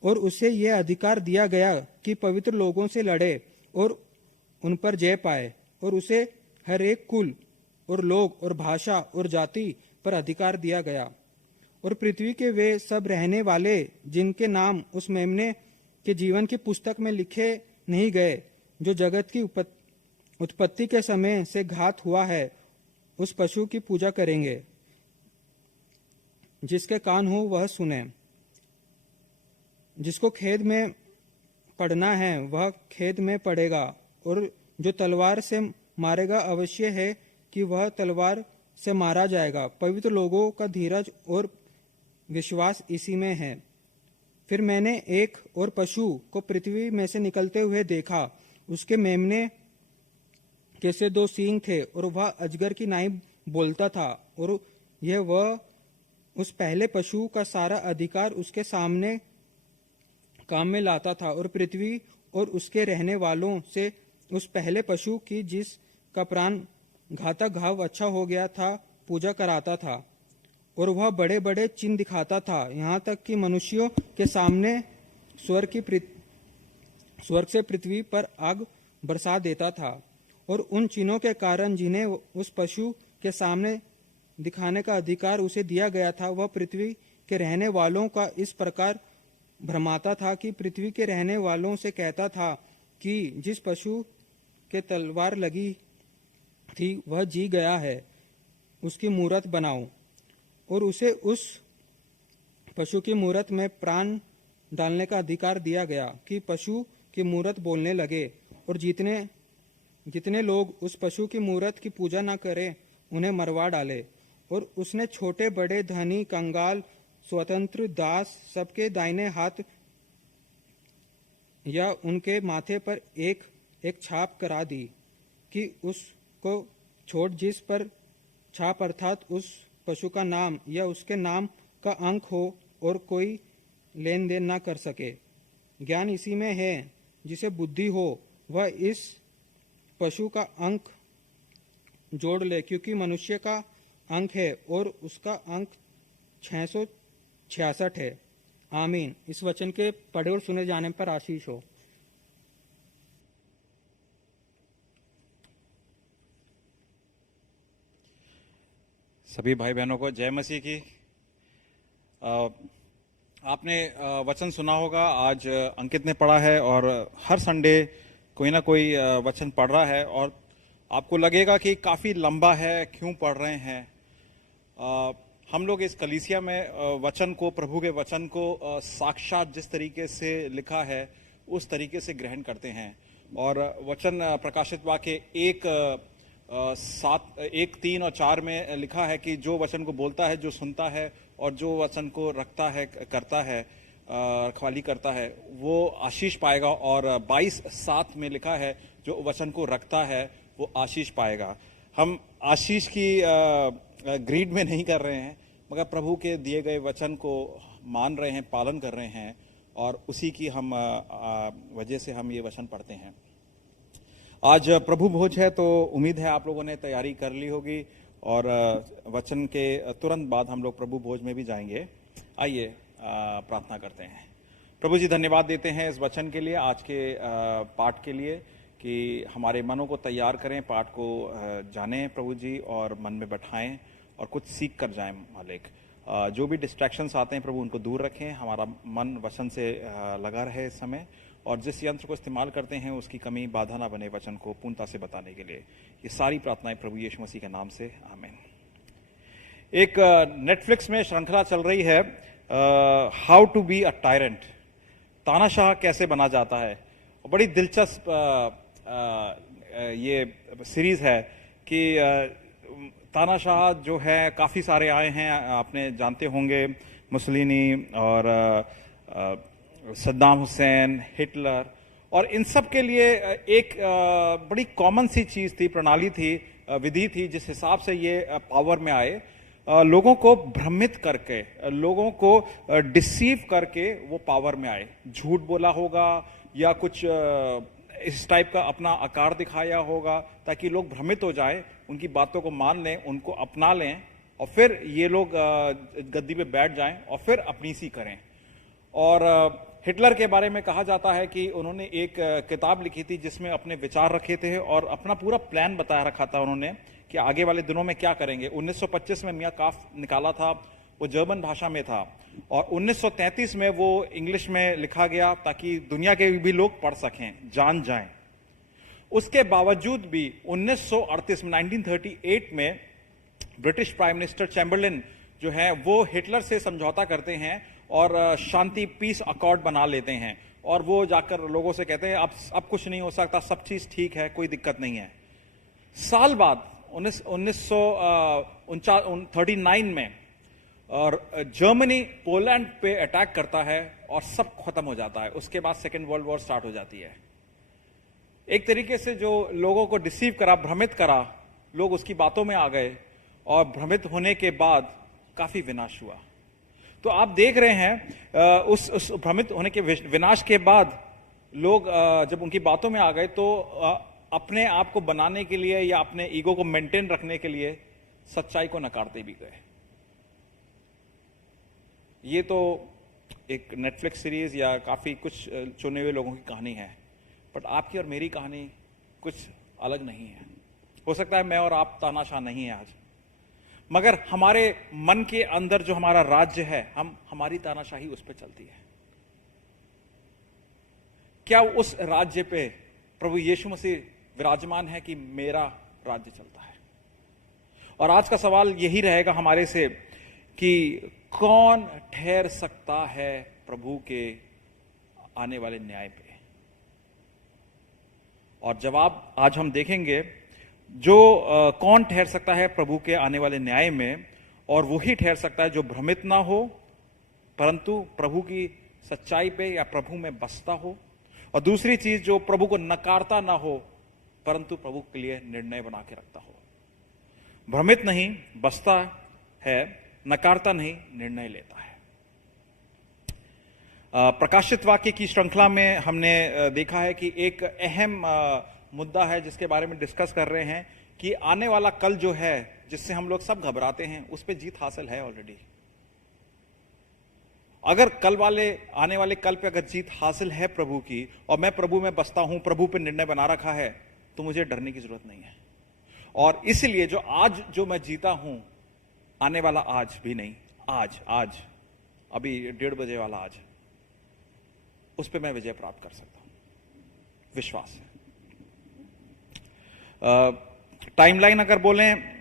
और उसे यह अधिकार दिया गया कि पवित्र लोगों से लड़े और उन पर जय पाए। और उसे हर एक कुल और लोग और भाषा और जाति पर अधिकार दिया गया। और पृथ्वी के वे सब रहने वाले जिनके नाम उस मेमने के जीवन की पुस्तक में लिखे नहीं गए, जो जगत की उत्पत्ति के समय से घात हुआ है, उस पशु की पूजा करेंगे। जिसके कान हो वह सुने। जिसको खेद में पड़ना है वह खेद में पड़ेगा, और जो तलवार से मारेगा अवश्य है कि वह तलवार से मारा जाएगा। पवित्र लोगों का धीरज और विश्वास इसी में है। फिर मैंने एक और पशु को पृथ्वी में से निकलते हुए देखा। उसके मेमने के से 2 सींग थे, और वह अजगर की नाई बोलता था। और यह वह उस पहले पशु का सारा अधिकार उसके सामने काम में लाता था, और पृथ्वी और उसके रहने वालों से उस पहले पशु की जिसका प्राण घातक घाव अच्छा हो गया था पूजा कराता था। और वह बड़े बड़े चिन्ह दिखाता था, यहाँ तक कि मनुष्यों के सामने स्वर्ग से पृथ्वी पर आग बरसा देता था। और उन चिन्हों के कारण जिन्हें उस पशु के सामने दिखाने का अधिकार उसे दिया गया था, वह पृथ्वी के रहने वालों का इस प्रकार भ्रमाता था कि पृथ्वी के रहने वालों से कहता था कि जिस पशु के तलवार लगी थी वह जी गया है, उसकी मूरत बनाओ। और उसे उस पशु की मूरत में प्राण डालने का अधिकार दिया गया कि पशु की मूरत बोलने लगे। और जितने लोग उस पशु की मूरत की पूजा न करें उन्हें मरवा डाले। और उसने छोटे बड़े, धनी, कंगाल, स्वतंत्र, दास सबके दाहिने हाथ या उनके माथे पर एक एक छाप करा दी कि उसको छोड़ जिस पर छाप अर्थात उस पशु का नाम या उसके नाम का अंक हो और कोई लेन देन ना कर सके। ज्ञान इसी में है, जिसे बुद्धि हो वह इस पशु का अंक जोड़ ले, क्योंकि मनुष्य का अंक है और उसका अंक 666 है। आमीन। इस वचन के पढ़े और सुने जाने पर आशीष हो। सभी भाई बहनों को जय मसीह की। आपने वचन सुना होगा, आज अंकित ने पढ़ा है और हर संडे कोई ना कोई वचन पढ़ रहा है और आपको लगेगा कि काफी लंबा है, क्यों पढ़ रहे हैं। हम लोग इस कलीसिया में वचन को, प्रभु के वचन को साक्षात जिस तरीके से लिखा है उस तरीके से ग्रहण करते हैं। और वचन प्रकाशित वाक्य 1, 3 और 4 में लिखा है कि जो वचन को बोलता है, जो सुनता है और जो वचन को रखता है, करता है, रखवाली करता है, वो आशीष पाएगा। और 22, 7 में लिखा है जो वचन को रखता है वो आशीष पाएगा। हम आशीष की ग्रीड में नहीं कर रहे हैं, मगर प्रभु के दिए गए वचन को मान रहे हैं, पालन कर रहे हैं, और उसी की हम वजह से हम ये वचन पढ़ते हैं। आज प्रभु भोज है, तो उम्मीद है आप लोगों ने तैयारी कर ली होगी, और वचन के तुरंत बाद हम लोग प्रभु भोज में भी जाएंगे। आइए प्रार्थना करते हैं। प्रभु जी, धन्यवाद देते हैं इस वचन के लिए, आज के पाठ के लिए, कि हमारे मनों को तैयार करें, पाठ को जानें प्रभु जी, और मन में बैठाएं और कुछ सीख कर जाएं मालिक। जो भी डिस्ट्रैक्शंस आते हैं प्रभु, उनको दूर रखें, हमारा मन वचन से लगा रहे इस समय, और जिस यंत्र को इस्तेमाल करते हैं उसकी कमी बाधा ना बने वचन को पूर्णता से बताने के लिए। ये सारी प्रार्थनाएं प्रभु यीशु मसीह के नाम से, आमीन। एक नेटफ्लिक्स में श्रृंखला चल रही है, how to be a tyrant, तानाशाह कैसे बना जाता है। बड़ी दिलचस्प ये सीरीज है कि तानाशाह जो है काफ़ी सारे आए हैं, आपने जानते होंगे, मुसलिनी और सद्दाम हुसैन, हिटलर, और इन सब के लिए एक बड़ी कॉमन सी चीज़ थी, प्रणाली थी, विधि थी, जिस हिसाब से ये पावर में आए। लोगों को भ्रमित करके, लोगों को डिसीव करके वो पावर में आए। झूठ बोला होगा या कुछ इस टाइप का अपना आकार दिखाया होगा, ताकि लोग भ्रमित हो जाएं, उनकी बातों को मान लें, उनको अपना लें, और फिर ये लोग गद्दी पे बैठ जाएं और फिर अपनी सी करें। और हिटलर के बारे में कहा जाता है कि उन्होंने एक किताब लिखी थी जिसमें अपने विचार रखे थे और अपना पूरा प्लान बताया रखा था उन्होंने कि आगे वाले दिनों में क्या करेंगे। 1925 में मियां काफ निकाला था, वो जर्मन भाषा में था, और 1933 में वो इंग्लिश में लिखा गया ताकि दुनिया के भी लोग पढ़ सकें, जान जाएं। उसके बावजूद भी 1938 में 1938 में ब्रिटिश प्राइम मिनिस्टर चैम्बरलिन जो है वो हिटलर से समझौता करते हैं और शांति पीस अकॉर्ड बना लेते हैं, और वो जाकर लोगों से कहते हैं अब कुछ नहीं हो सकता, सब चीज ठीक है, कोई दिक्कत नहीं है। साल बाद 1939 में और जर्मनी पोलैंड पे अटैक करता है और सब खत्म हो जाता है। उसके बाद सेकेंड वर्ल्ड वॉर स्टार्ट हो जाती है। एक तरीके से जो लोगों को डिसीव करा, भ्रमित करा, लोग उसकी बातों में आ गए, और भ्रमित होने के बाद काफी विनाश हुआ। तो आप देख रहे हैं उस भ्रमित होने के विनाश के बाद लोग जब उनकी बातों में आ गए तो अपने आप को बनाने के लिए या अपने ईगो को मेंटेन रखने के लिए सच्चाई को नकारते भी गए। ये तो एक नेटफ्लिक्स सीरीज या काफी कुछ चुने हुए लोगों की कहानी है, बट आपकी और मेरी कहानी कुछ अलग नहीं है। हो सकता है मैं और आप तानाशाह नहीं है आज, मगर हमारे मन के अंदर जो हमारा राज्य है, हमारी तानाशाही उस पर चलती है। क्या उस राज्य पे प्रभु यीशु मसीह विराजमान है कि मेरा राज्य चलता है? और आज का सवाल यही रहेगा हमारे से कि कौन ठहर सकता है प्रभु के आने वाले न्याय पे? और जवाब आज हम देखेंगे, जो कौन ठहर सकता है प्रभु के आने वाले न्याय में, और वही ठहर सकता है जो भ्रमित ना हो परंतु प्रभु की सच्चाई पे या प्रभु में बसता हो, और दूसरी चीज जो प्रभु को नकारता ना हो परंतु प्रभु के लिए निर्णय बना के रखता हो। भ्रमित नहीं, बसता है, नकारता नहीं, निर्णय लेता है। प्रकाशित वाक्य की श्रृंखला में हमने देखा है कि एक अहम मुद्दा है जिसके बारे में डिस्कस कर रहे हैं कि आने वाला कल जो है जिससे हम लोग सब घबराते हैं, उस पे जीत हासिल है ऑलरेडी। अगर आने वाले कल पे अगर जीत हासिल है प्रभु की, और मैं प्रभु में बसता हूं, प्रभु पे निर्णय बना रखा है, तो मुझे डरने की जरूरत नहीं है। और इसलिए जो आज जो मैं जीता हूं, आने वाला आज भी नहीं, आज अभी 1:30 बजे वाला आज, उस पे मैं विजय प्राप्त कर सकता हूं, विश्वास है। टाइमलाइन अगर बोलें,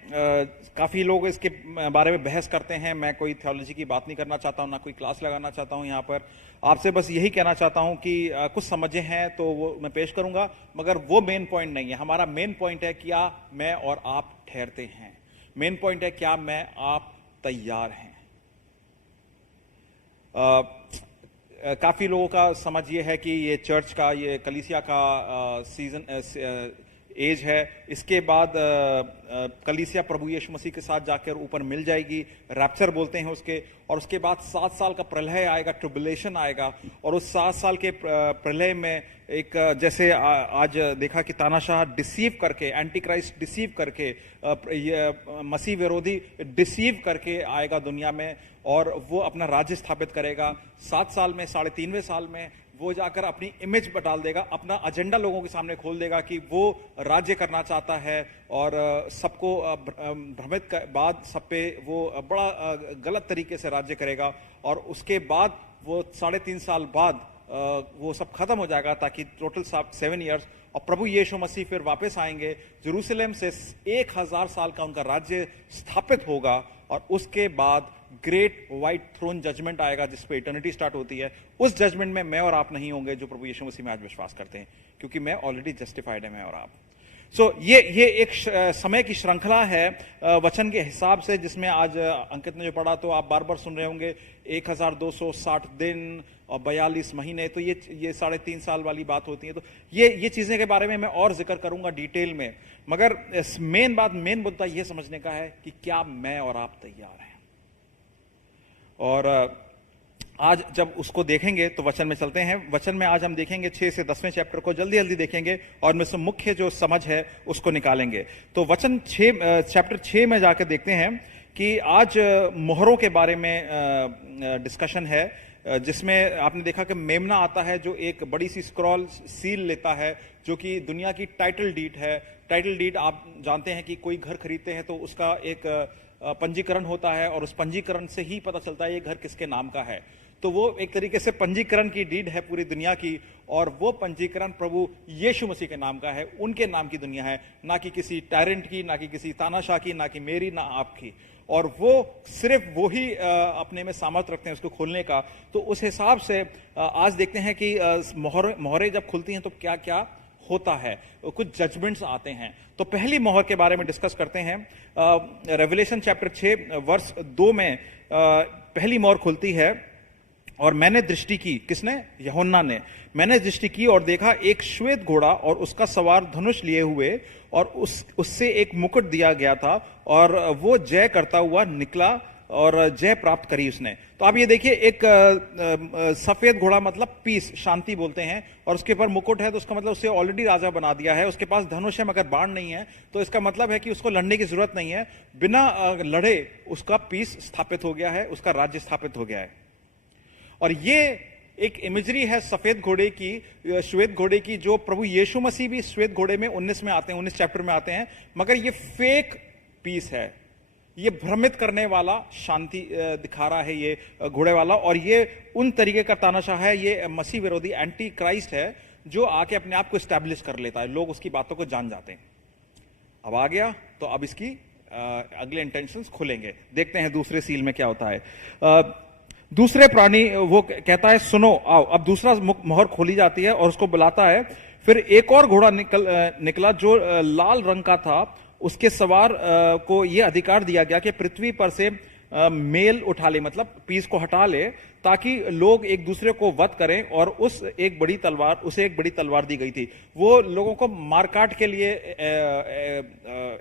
काफी लोग इसके बारे में बहस करते हैं। मैं कोई थियोलॉजी की बात नहीं करना चाहता हूं, ना कोई क्लास लगाना चाहता हूं। यहां पर आपसे बस यही कहना चाहता हूं कि कुछ समझे हैं तो वो मैं पेश करूंगा, मगर वो मेन पॉइंट नहीं है। हमारा मेन पॉइंट है क्या मैं और आप ठहरते हैं। मेन पॉइंट है क्या मैं आप तैयार हैं। काफी लोगों का समझ ये है कि ये चर्च का, ये कलीसिया का सीजन एज है। इसके बाद कलीसिया प्रभु यीशु मसीह के साथ जाकर ऊपर मिल जाएगी, रैप्चर बोलते हैं उसके। और उसके बाद 7 साल का प्रलय आएगा, ट्रिबुलेशन आएगा। और उस 7 साल के प्रलय में एक जैसे आज देखा कि तानाशाह डिसीव करके, एंटी क्राइस्ट डिसीव करके, मसीह विरोधी डिसीव करके आएगा दुनिया में और वो अपना राज्य स्थापित करेगा। 7 साल में, 3.5वें साल में वो जाकर अपनी इमेज डाल देगा, अपना एजेंडा लोगों के सामने खोल देगा कि वो राज्य करना चाहता है और सबको भ्रमित बाद सब पे वो बड़ा गलत तरीके से राज्य करेगा। और उसके बाद वो 3.5 साल बाद वो सब खत्म हो जाएगा, ताकि टोटल 7 ईयर्स। और प्रभु यीशु मसीह फिर वापस आएंगे, जेरूसलम से 1000 साल का उनका राज्य स्थापित होगा। और उसके बाद ग्रेट व्हाइट थ्रोन जजमेंट आएगा, जिस पे इटर्निटी स्टार्ट होती है। उस जजमेंट में मैं और आप नहीं होंगे जो प्रभु यीशु मसीह में आज विश्वास करते हैं, क्योंकि मैं ऑलरेडी जस्टिफाइड है, मैं और आप। ये एक समय की श्रृंखला है वचन के हिसाब से, जिसमें आज अंकित ने जो पढ़ा, तो आप बार बार सुन रहे होंगे 1260 दिन और 42 महीने। तो ये 3.5 साल वाली बात होती है। तो ये चीजें के बारे में मैं और जिक्र करूंगा डिटेल में, मगर मेन मुद्दा यह समझने का है कि क्या मैं और आप तैयार हैं। और आज जब उसको देखेंगे तो वचन में चलते हैं। वचन में आज हम देखेंगे 6 से 10वें चैप्टर को जल्दी देखेंगे और में से मुख्य जो समझ है उसको निकालेंगे। तो वचन चैप्टर 6 में जाकर देखते हैं कि आज मोहरों के बारे में डिस्कशन है, जिसमें आपने देखा कि मेमना आता है जो एक बड़ी सी स्क्रॉल सील लेता है, जो कि दुनिया की टाइटल डीड है। टाइटल डीड आप जानते हैं कि कोई घर खरीदते हैं तो उसका एक पंजीकरण होता है और उस पंजीकरण से ही पता चलता है ये घर किसके नाम का है। तो वो एक तरीके से पंजीकरण की डीड है पूरी दुनिया की, और वो पंजीकरण प्रभु यीशु मसीह के नाम का है। उनके नाम की दुनिया है, ना कि किसी टायरेंट की, ना कि किसी तानाशाह की, ना कि मेरी, ना आपकी। और वो सिर्फ वो ही अपने में सामर्थ्य रखते हैं उसको खोलने का। तो उस हिसाब से आज देखते हैं कि मोहरें जब खुलती हैं तो क्या क्या होता है, कुछ जजमेंट्स आते हैं। तो पहली मोहर के बारे में डिस्कस करते हैं। रेवलेशन चैप्टर 6 वर्स 2 में पहली मोहर खुलती है। और मैंने दृष्टि की, किसने? यूहन्ना ने। मैंने दृष्टि की और देखा एक श्वेत घोड़ा और उसका सवार धनुष लिए हुए, और उससे एक मुकुट दिया गया था, और वो जय करता हुआ निकला और जय प्राप्त करी उसने। तो आप ये देखिए, एक सफेद घोड़ा मतलब पीस, शांति बोलते हैं, और उसके ऊपर मुकुट है, तो उसका मतलब उससे ऑलरेडी राजा बना दिया है। उसके पास धनुष है मगर बाण नहीं है, तो इसका मतलब है कि उसको लड़ने की जरूरत नहीं है। बिना लड़े उसका पीस स्थापित हो गया है, उसका राज्य स्थापित हो गया है। और ये एक इमेजरी है सफेद घोड़े की, श्वेत घोड़े की, जो प्रभु यीशु मसीह भी श्वेत घोड़े में 19 में आते हैं, 19 चैप्टर में आते हैं। मगर ये फेक पीस है, ये भ्रमित करने वाला, शांति दिखा रहा है ये घोड़े वाला। और ये उन तरीके का तानाशाह है, ये मसीह विरोधी एंटी क्राइस्ट है, जो आके अपने आप को स्टैब्लिश कर लेता है। लोग उसकी बातों को जान जाते हैं। अब आ गया, तो अब इसकी अगले इंटेंशंस खुलेंगे। देखते हैं दूसरे सील में क्या होता है। दूसरे प्राणी वो कहता है, सुनो आओ। अब दूसरा मोहर खोली जाती है और उसको बुलाता है। फिर एक और घोड़ा निकला जो लाल रंग का था। उसके सवार को यह अधिकार दिया गया कि पृथ्वी पर से मेल उठा ले, मतलब पीस को हटा ले, ताकि लोग एक दूसरे को वध करें। और उसे एक बड़ी तलवार दी गई थी। वो लोगों को मारकाट के लिए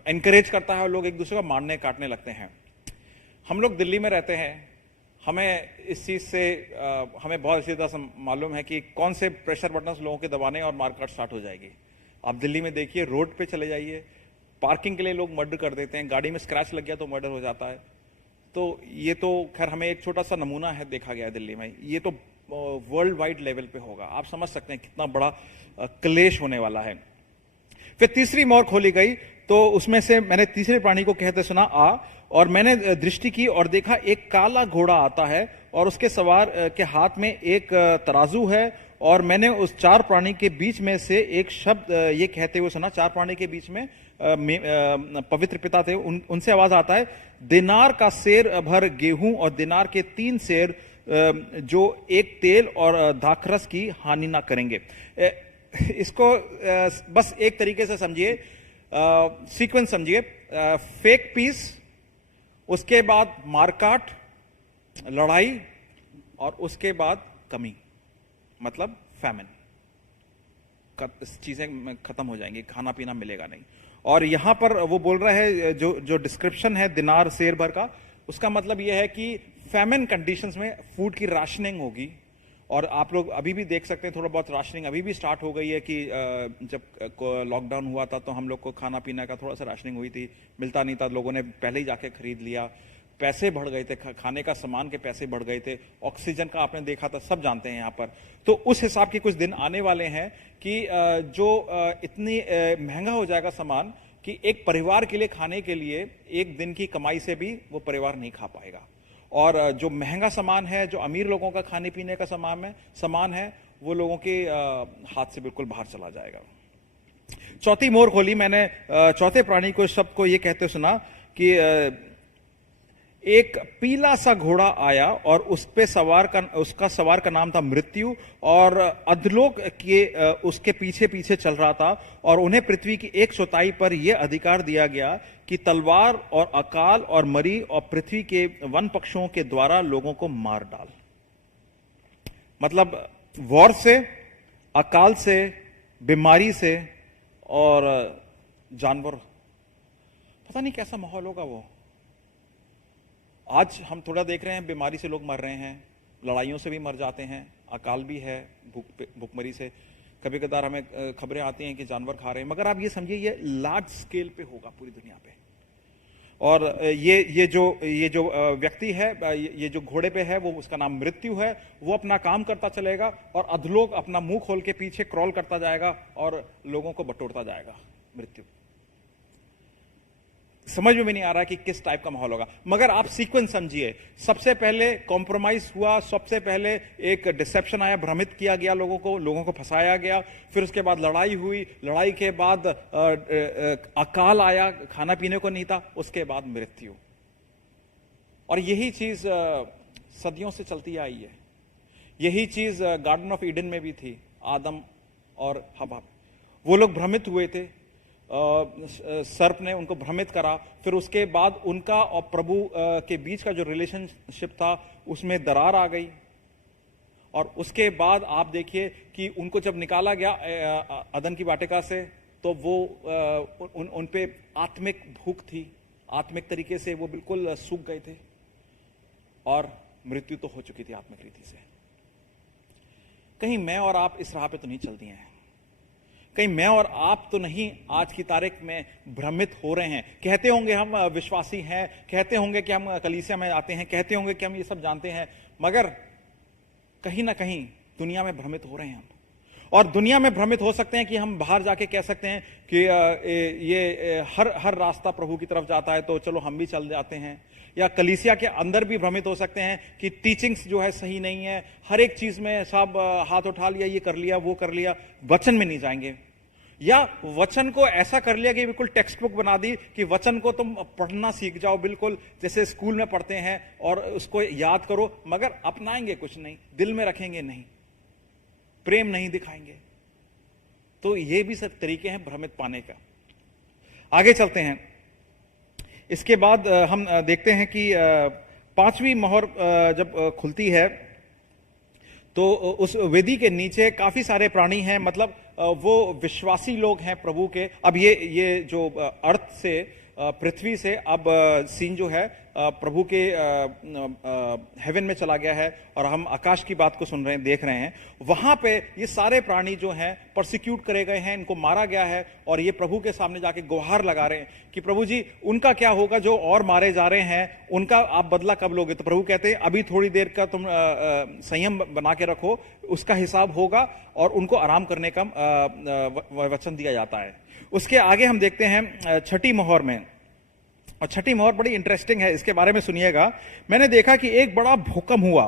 एनकरेज करता है, और लोग एक दूसरे को मारने काटने लगते हैं। हम लोग दिल्ली में रहते हैं, हमें इस चीज से हमें बहुत अच्छी तरह से मालूम है कि कौन से प्रेशर बटन लोगों के दबाने और मारकाट स्टार्ट हो जाएगी। आप दिल्ली में देखिए, रोड पे चले जाइए, पार्किंग के लिए लोग मर्डर कर देते हैं, गाड़ी में स्क्रैच लग गया तो मर्डर हो जाता है। तो ये तो खैर हमें एक छोटा सा नमूना है, देखा गया है दिल्ली में। ये तो वर्ल्ड वाइड लेवल पे होगा। आप समझ सकते हैं कितना बड़ा क्लेश होने वाला है। फिर तीसरी मोहर खोली गई, तो उसमें से मैंने तीसरे प्राणी को कहते सुना, आ। और मैंने दृष्टि की और देखा एक काला घोड़ा आता है, और उसके सवार के हाथ में एक तराजू है। और मैंने उस 4 प्राणी के बीच में से एक शब्द ये कहते हुए सुना। 4 प्राणी के बीच में पवित्र पिता थे, उनसे आवाज आता है, दिनार का सेर भर गेहूं और दिनार के 3 सेर जो एक तेल और दाखरस की हानि ना करेंगे। इसको बस एक तरीके से समझिए, सीक्वेंस समझिए। फेक पीस, उसके बाद मारकाट, लड़ाई, और उसके बाद कमी, मतलब फैमिन। चीजें खत्म हो जाएंगी, खाना पीना मिलेगा नहीं। और यहां पर वो बोल रहा है, जो डिस्क्रिप्शन है दिनार शेर भर का, उसका मतलब यह है कि फैमिन कंडीशंस में फूड की राशनिंग होगी। और आप लोग अभी भी देख सकते हैं थोड़ा बहुत राशनिंग अभी भी स्टार्ट हो गई है कि जब लॉकडाउन हुआ था तो हम लोग को खाना पीना का थोड़ा सा राशनिंग हुई थी, मिलता नहीं था, लोगों ने पहले ही जाके खरीद लिया, पैसे बढ़ गए थे, खाने का सामान के पैसे बढ़ गए थे, ऑक्सीजन का आपने देखा था, सब जानते हैं यहाँ पर। तो उस हिसाब के कुछ दिन आने वाले हैं कि जो इतनी महंगा हो जाएगा सामान कि एक परिवार के लिए खाने के लिए एक दिन की कमाई से भी वो परिवार नहीं खा पाएगा। और जो महंगा सामान है, जो अमीर लोगों का खाने पीने का सामान है वो लोगों के हाथ से बिल्कुल बाहर चला जाएगा। चौथी मोहर खोली मैंने, चौथे प्राणी को सबको ये कहते सुना कि एक पीला सा घोड़ा आया और उसका सवार का नाम था मृत्यु, और अधलोक के उसके पीछे पीछे चल रहा था, और उन्हें पृथ्वी की एक चौथाई पर यह अधिकार दिया गया कि तलवार और अकाल और मरी और पृथ्वी के वन पक्षियों के द्वारा लोगों को मार डाल। मतलब वॉर से, अकाल से, बीमारी से और जानवर, पता नहीं कैसा माहौल होगा वो। आज हम थोड़ा देख रहे हैं बीमारी से लोग मर रहे हैं, लड़ाइयों से भी मर जाते हैं, अकाल भी है, भूखमरी से, कभी कभार हमें खबरें आती हैं कि जानवर खा रहे हैं, मगर आप ये समझिए ये लार्ज स्केल पे होगा पूरी दुनिया पे। और ये जो व्यक्ति है, ये जो घोड़े पे है, वो उसका नाम मृत्यु है, वो अपना काम करता चलेगा और अधलोक अपना मुंह खोल के पीछे क्रॉल करता जाएगा और लोगों को बटोरता जाएगा। मृत्यु समझ में भी नहीं आ रहा कि किस टाइप का माहौल होगा, मगर आप सीक्वेंस समझिए। सबसे पहले कॉम्प्रोमाइज हुआ, सबसे पहले एक डिसेप्शन आया, भ्रमित किया गया लोगों को फंसाया गया, फिर उसके बाद लड़ाई हुई, लड़ाई के बाद अकाल आया, खाना पीने को नहीं था, उसके बाद मृत्यु। और यही चीज सदियों से चलती आई है। यही चीज गार्डन ऑफ ईडन में भी थी, आदम और हवा, वो लोग भ्रमित हुए थे, सर्प ने उनको भ्रमित करा, फिर उसके बाद उनका और प्रभु के बीच का जो रिलेशनशिप था उसमें दरार आ गई। और उसके बाद आप देखिए कि उनको जब निकाला गया अदन की वाटिका से, तो वो उन पे आत्मिक भूख थी, आत्मिक तरीके से वो बिल्कुल सूख गए थे और मृत्यु तो हो चुकी थी आत्मिक रीति से। कहीं मैं और आप इस राह पे तो नहीं चल दिए हैं, कहीं मैं और आप तो नहीं आज की तारीख में भ्रमित हो रहे हैं। कहते होंगे हम विश्वासी हैं, कहते होंगे कि हम कलीसिया में आते हैं, कहते होंगे कि हम ये सब जानते हैं, मगर कहीं ना कहीं दुनिया में भ्रमित हो रहे हैं हम। और दुनिया में भ्रमित हो सकते हैं कि हम बाहर जाके कह सकते हैं कि ये हर रास्ता प्रभु की तरफ जाता है, तो चलो हम भी चल जाते हैं। या कलीसिया के अंदर भी भ्रमित हो सकते हैं कि टीचिंग्स जो है सही नहीं है, हर एक चीज में सब हाथ उठा लिया, ये कर लिया, वो कर लिया, वचन में नहीं जाएंगे। या वचन को ऐसा कर लिया कि बिल्कुल टेक्स्ट बुक बना दी कि वचन को तुम पढ़ना सीख जाओ, बिल्कुल जैसे स्कूल में पढ़ते हैं, और उसको याद करो, मगर अपनाएंगे कुछ नहीं, दिल में रखेंगे नहीं, प्रेम नहीं दिखाएंगे। तो ये भी सब तरीके हैं भ्रमित पाने का। आगे चलते हैं। इसके बाद हम देखते हैं कि पांचवी मोहर जब खुलती है तो उस वेदी के नीचे काफी सारे प्राणी हैं, मतलब वो विश्वासी लोग हैं प्रभु के। अब ये जो अर्थ से, पृथ्वी से अब सीन जो है प्रभु के हेवन में चला गया है, और हम आकाश की बात को सुन रहे हैं, देख रहे हैं। वहां पे ये सारे प्राणी जो हैं परसिक्यूट करे गए हैं, इनको मारा गया है, और ये प्रभु के सामने जाके गुहार लगा रहे हैं कि प्रभु जी उनका क्या होगा जो और मारे जा रहे हैं, उनका आप बदला कब लोगे? तो प्रभु कहते हैं अभी थोड़ी देर का तुम संयम बना के रखो, उसका हिसाब होगा, और उनको आराम करने का वचन दिया जाता है। उसके आगे हम देखते हैं छठी मोहर में, और छठी मोहर बड़ी इंटरेस्टिंग है, इसके बारे में सुनिएगा। मैंने देखा कि एक बड़ा भूकंप हुआ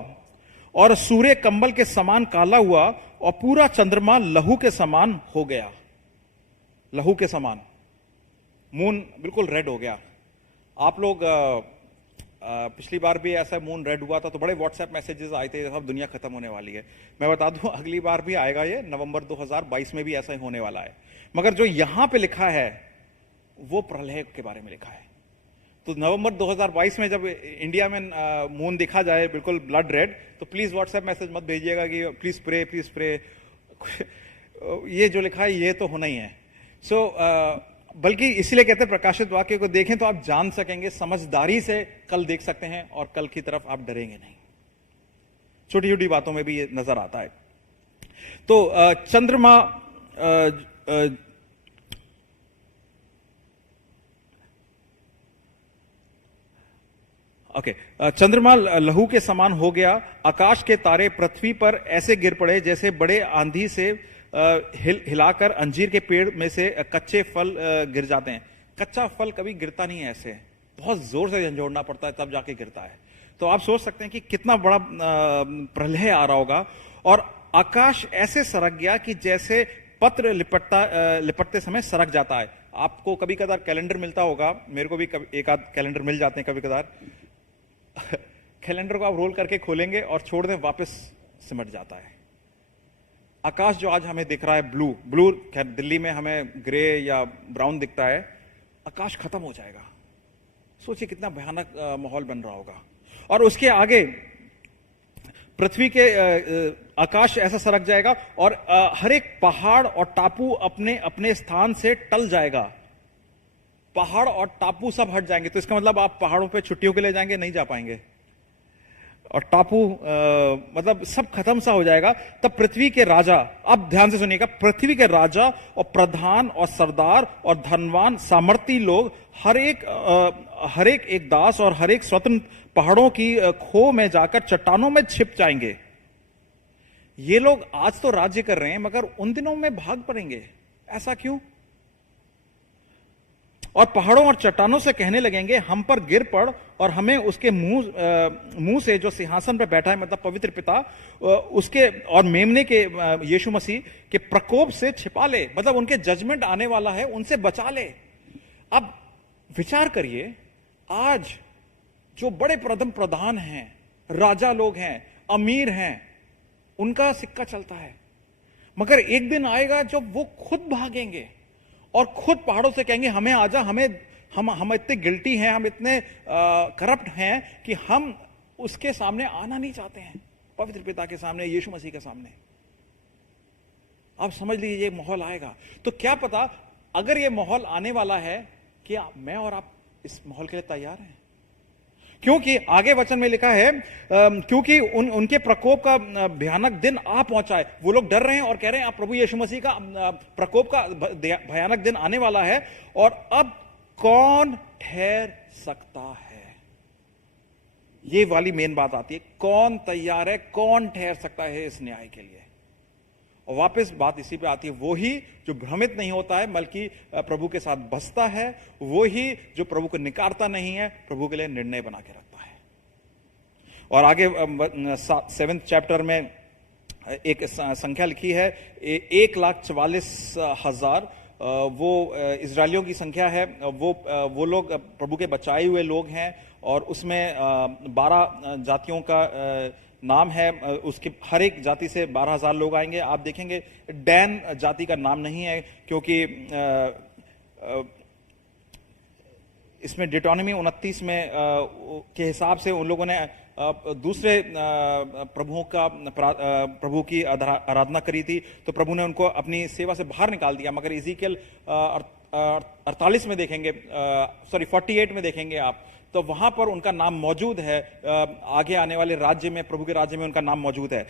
और सूर्य कंबल के समान काला हुआ और पूरा चंद्रमा लहू के समान हो गया। लहू के समान, मून बिल्कुल रेड हो गया। आप लोग पिछली बार भी ऐसा मून रेड हुआ था तो बड़े व्हाट्सएप मैसेजेस आए थे, अब दुनिया खत्म होने वाली है। मैं बता दूं अगली बार भी आएगा, ये नवंबर 2022 में भी ऐसा ही होने वाला है। मगर जो यहां पे लिखा है वो प्रलय के बारे में लिखा है। तो नवंबर 2022 में जब इंडिया में मून दिखा जाए बिल्कुल ब्लड रेड, तो प्लीज व्हाट्सएप मैसेज मत भेजिएगा कि प्लीज प्रे ये जो लिखा है ये तो होना ही है। बल्कि इसीलिए कहते हैं प्रकाशित वाक्य को देखें तो आप जान सकेंगे, समझदारी से कल देख सकते हैं और कल की तरफ आप डरेंगे नहीं। छोटी छोटी बातों में भी ये नजर आता है। तो चंद्रमा चंद्रमा लहू के समान हो गया, आकाश के तारे पृथ्वी पर ऐसे गिर पड़े जैसे बड़े आंधी से हिलाकर अंजीर के पेड़ में से कच्चे फल गिर जाते हैं। कच्चा फल कभी गिरता नहीं है, ऐसे बहुत जोर से झंझोड़ना पड़ता है तब जाके गिरता है। तो आप सोच सकते हैं कि कितना बड़ा प्रलय आ रहा होगा। और आकाश ऐसे सरक गया कि जैसे पत्र लिपटते समय सरक जाता है। आपको कभी कदार कैलेंडर मिलता होगा, मेरे को भी एक आध कैलेंडर मिल जाते हैं कभी कदार। कैलेंडर को आप रोल करके खोलेंगे और छोड़ दें, वापस सिमट जाता है। आकाश जो आज हमें दिख रहा है ब्लू, दिल्ली में हमें ग्रे या ब्राउन दिखता है, आकाश खत्म हो जाएगा। सोचिए कितना भयानक माहौल बन रहा होगा। और उसके आगे पृथ्वी के आकाश ऐसा सरक जाएगा और हर एक पहाड़ और टापू अपने अपने स्थान से टल जाएगा। पहाड़ और टापू सब हट जाएंगे। तो इसका मतलब आप पहाड़ों पे छुट्टियों के लिए जाएंगे, नहीं जा पाएंगे। और टापू मतलब सब खत्म सा हो जाएगा। तब पृथ्वी के राजा, अब ध्यान से सुनिएगा, पृथ्वी के राजा और प्रधान और सरदार और धनवान सामर्थी लोग हर एक दास और हर एक स्वतंत्र पहाड़ों की खो में जाकर चट्टानों में छिप जाएंगे। ये लोग आज तो राज्य कर रहे हैं मगर उन दिनों में भाग पड़ेंगे। ऐसा क्यों? और पहाड़ों और चट्टानों से कहने लगेंगे, हम पर गिर पड़ और हमें उसके मुंह से जो सिंहासन पर बैठा है, मतलब पवित्र पिता, उसके और मेमने के यीशु मसीह के प्रकोप से छिपा ले। मतलब उनके जजमेंट आने वाला है, उनसे बचा ले। अब विचार करिए, आज जो बड़े प्रधान हैं, राजा लोग हैं, अमीर हैं, उनका सिक्का चलता है। मगर एक दिन आएगा जब वो खुद भागेंगे और खुद पहाड़ों से कहेंगे, हमें आजा, हम इतने गिल्टी हैं, हम इतने करप्ट हैं कि हम उसके सामने आना नहीं चाहते हैं, पवित्र पिता के सामने, यीशु मसीह के सामने। आप समझ लीजिए ये माहौल आएगा। तो क्या पता अगर ये माहौल आने वाला है, क्या मैं और आप इस माहौल के लिए तैयार हैं? क्योंकि आगे वचन में लिखा है, क्योंकि उनके प्रकोप का भयानक दिन आ पहुंचा है। वो लोग डर रहे हैं और कह रहे हैं, अब प्रभु यीशु मसीह का प्रकोप का भयानक दिन आने वाला है और अब कौन ठहर सकता है? ये वाली मेन बात आती है, कौन तैयार है, कौन ठहर सकता है इस न्याय के लिए? और वापस बात इसी पे आती है, वो ही जो भ्रमित नहीं होता है बल्कि प्रभु के साथ बसता है, वो ही जो प्रभु को निकारता नहीं है, प्रभु के लिए निर्णय बना के रखता है। और आगे 7th चैप्टर में एक संख्या लिखी है, 1,44,000 वो इजरायलियों की संख्या है। वो लोग प्रभु के बचाए हुए लोग हैं और उसमें 12 जातियों का नाम है। उसकी हर एक जाति से 12,000 लोग आएंगे। आप देखेंगे डैन जाति का नाम नहीं है, क्योंकि इसमें डिटोनॉमी 29 में के हिसाब से उन लोगों ने दूसरे प्रभु की आराधना करी थी, तो प्रभु ने उनको अपनी सेवा से बाहर निकाल दिया। मगर इज़ीकियल 48 में देखेंगे, 48 में देखेंगे आप, तो वहां पर उनका नाम मौजूद है। आगे आने वाले राज्य में, प्रभु के राज्य में उनका नाम मौजूद है।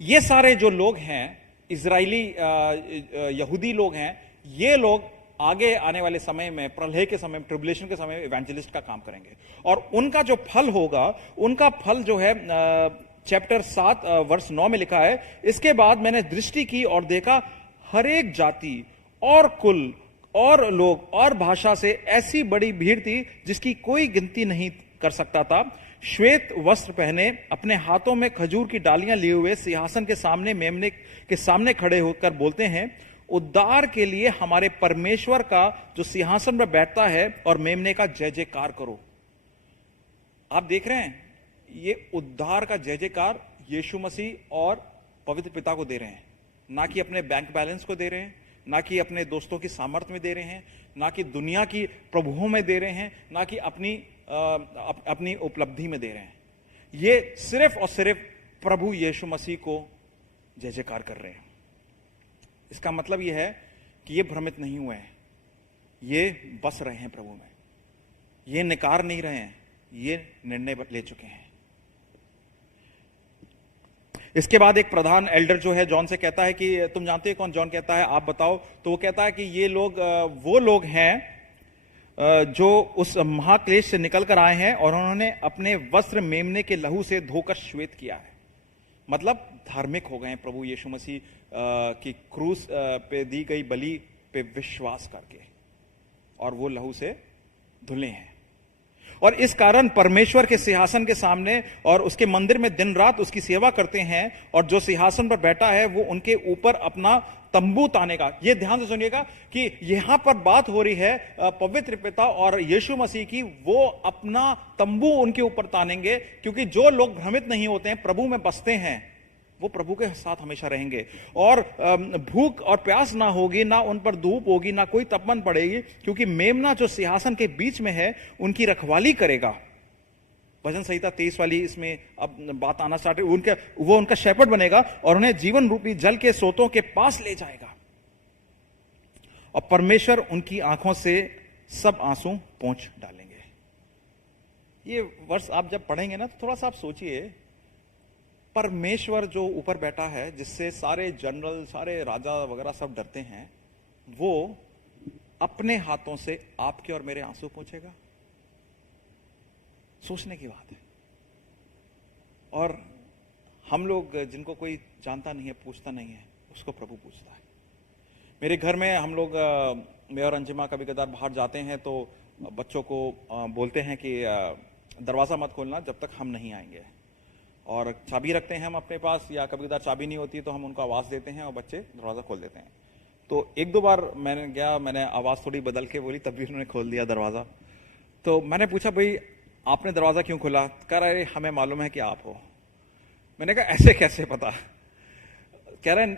ये सारे जो लोग हैं, इजरायली यहूदी लोग हैं, ये लोग आगे आने वाले समय में, प्रलय के समय, ट्रिब्युलेशन के समय इवेंजलिस्ट का काम करेंगे। और उनका जो फल होगा, उनका फल जो है चैप्टर 7 वर्ष 9 में लिखा है, इसके बाद मैंने दृष्टि की और देखा, हर एक जाति और कुल और लोग और भाषा से ऐसी बड़ी भीड़ थी जिसकी कोई गिनती नहीं कर सकता था। श्वेत वस्त्र पहने, अपने हाथों में खजूर की डालियां लिए हुए, सिंहासन के सामने, मेमने के सामने खड़े होकर बोलते हैं, उद्धार के लिए हमारे परमेश्वर का जो सिंहासन पर बैठता है और मेमने का जय जयकार करो। आप देख रहे हैं, ये उद्धार का जय जयकार यीशु मसीह और पवित्र पिता को दे रहे हैं, ना कि अपने बैंक बैलेंस को दे रहे हैं, ना कि अपने दोस्तों की सामर्थ्य में दे रहे हैं, ना कि दुनिया की प्रभुओं में दे रहे हैं, ना कि अपनी उपलब्धि में दे रहे हैं। ये सिर्फ और सिर्फ प्रभु यीशु मसीह को जय जयकार कर रहे हैं। इसका मतलब यह है कि ये भ्रमित नहीं हुए हैं, ये बस रहे हैं प्रभु में, ये निकार नहीं रहे हैं, ये निर्णय ले चुके हैं। इसके बाद एक प्रधान एल्डर जो है जॉन से कहता है कि तुम जानते हो कौन? जॉन कहता है आप बताओ। तो वो कहता है कि ये लोग वो लोग हैं जो उस महाक्लेश से निकल कर आए हैं और उन्होंने अपने वस्त्र मेमने के लहू से धोकर श्वेत किया है। मतलब धार्मिक हो गए हैं प्रभु यीशु मसीह की क्रूस पे दी गई बलि पे विश्वास करके, और वो लहू से धुले हैं। और इस कारण परमेश्वर के सिंहासन के सामने और उसके मंदिर में दिन रात उसकी सेवा करते हैं, और जो सिंहासन पर बैठा है वो उनके ऊपर अपना तंबू तानेगा। ये ध्यान से सुनिएगा कि यहां पर बात हो रही है पवित्र पिता और यीशु मसीह की। वो अपना तंबू उनके ऊपर तानेंगे, क्योंकि जो लोग भ्रमित नहीं होते हैं, प्रभु में बसते हैं, वो प्रभु के साथ हमेशा रहेंगे। और भूख और प्यास ना होगी, ना उन पर धूप होगी, ना कोई तपन पड़ेगी, क्योंकि मेमना जो सिंहासन के बीच में है उनकी रखवाली करेगा। भजन संहिता 23 वाली इसमें अब बात आना स्टार्ट, वो उनका शेपर्ड बनेगा और उन्हें जीवन रूपी जल के स्रोतों के पास ले जाएगा, और परमेश्वर उनकी आंखों से सब आंसू पोंछ डालेंगे। ये वर्ष आप जब पढ़ेंगे ना तो थोड़ा सा आप सोचिए, परमेश्वर जो ऊपर बैठा है, जिससे सारे जनरल, सारे राजा वगैरह सब डरते हैं, वो अपने हाथों से आपके और मेरे आंसू पोंछेगा। सोचने की बात है। और हम लोग जिनको कोई जानता नहीं है, पूछता नहीं है, उसको प्रभु पूछता है। मेरे घर में हम लोग, मैं और अंजिमा कभी कदार बाहर जाते हैं तो बच्चों को बोलते हैं कि दरवाजा मत खोलना जब तक हम नहीं आएंगे, और चाबी रखते हैं हम अपने पास, या कभी कदार चाबी नहीं होती तो हम उनको आवाज देते हैं और बच्चे दरवाजा खोल देते हैं। तो एक दो बार मैंने आवाज थोड़ी बदल के बोली, तब भी उन्होंने खोल दिया दरवाजा। तो मैंने पूछा, भाई आपने दरवाजा क्यों खोला? कह रहे हमें मालूम है कि आप हो। मैंने कहा ऐसे कैसे पता? कह रहे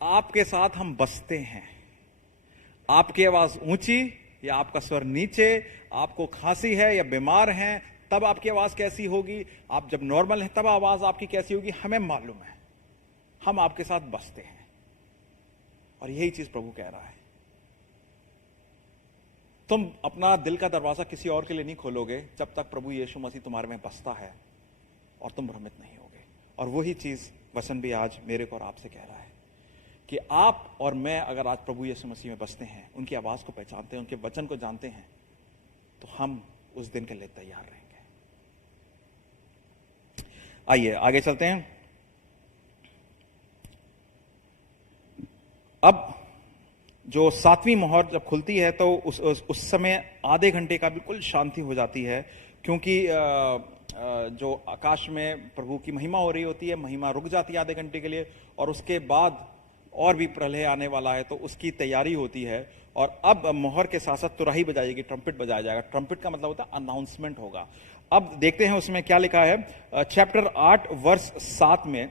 आपके साथ हम बसते हैं, आपकी आवाज ऊंची या आपका स्वर नीचे, आपको खांसी है या बीमार हैं तब आपकी आवाज कैसी होगी, आप जब नॉर्मल हैं तब आवाज आपकी कैसी होगी, हमें मालूम है, हम आपके साथ बसते हैं। और यही चीज प्रभु कह रहा है, तुम अपना दिल का दरवाजा किसी और के लिए नहीं खोलोगे जब तक प्रभु यीशु मसीह तुम्हारे में बसता है, और तुम भ्रमित नहीं होगे। और वही चीज वचन भी आज मेरे को और आपसे कह रहा है कि आप और मैं अगर आज प्रभु यीशु मसीह में बसते हैं, उनकी आवाज को पहचानते हैं, उनके वचन को जानते हैं, तो हम उस दिन के लिए तैयार रहेंगे। आइए आगे चलते हैं। अब जो 7वीं मोहर जब खुलती है तो उस समय आधे घंटे का बिल्कुल शांति हो जाती है, क्योंकि जो आकाश में प्रभु की महिमा हो रही होती है, महिमा रुक जाती है आधे घंटे के लिए, और उसके बाद और भी प्रलय आने वाला है तो उसकी तैयारी होती है। और अब मोहर के साथ साथ तुरही बजाएगी, ट्रम्पेट बजाया जाएगा। ट्रम्पेट का मतलब होता है अनाउंसमेंट होगा। अब देखते हैं उसमें क्या लिखा है। चैप्टर 8 वर्ष 7 में,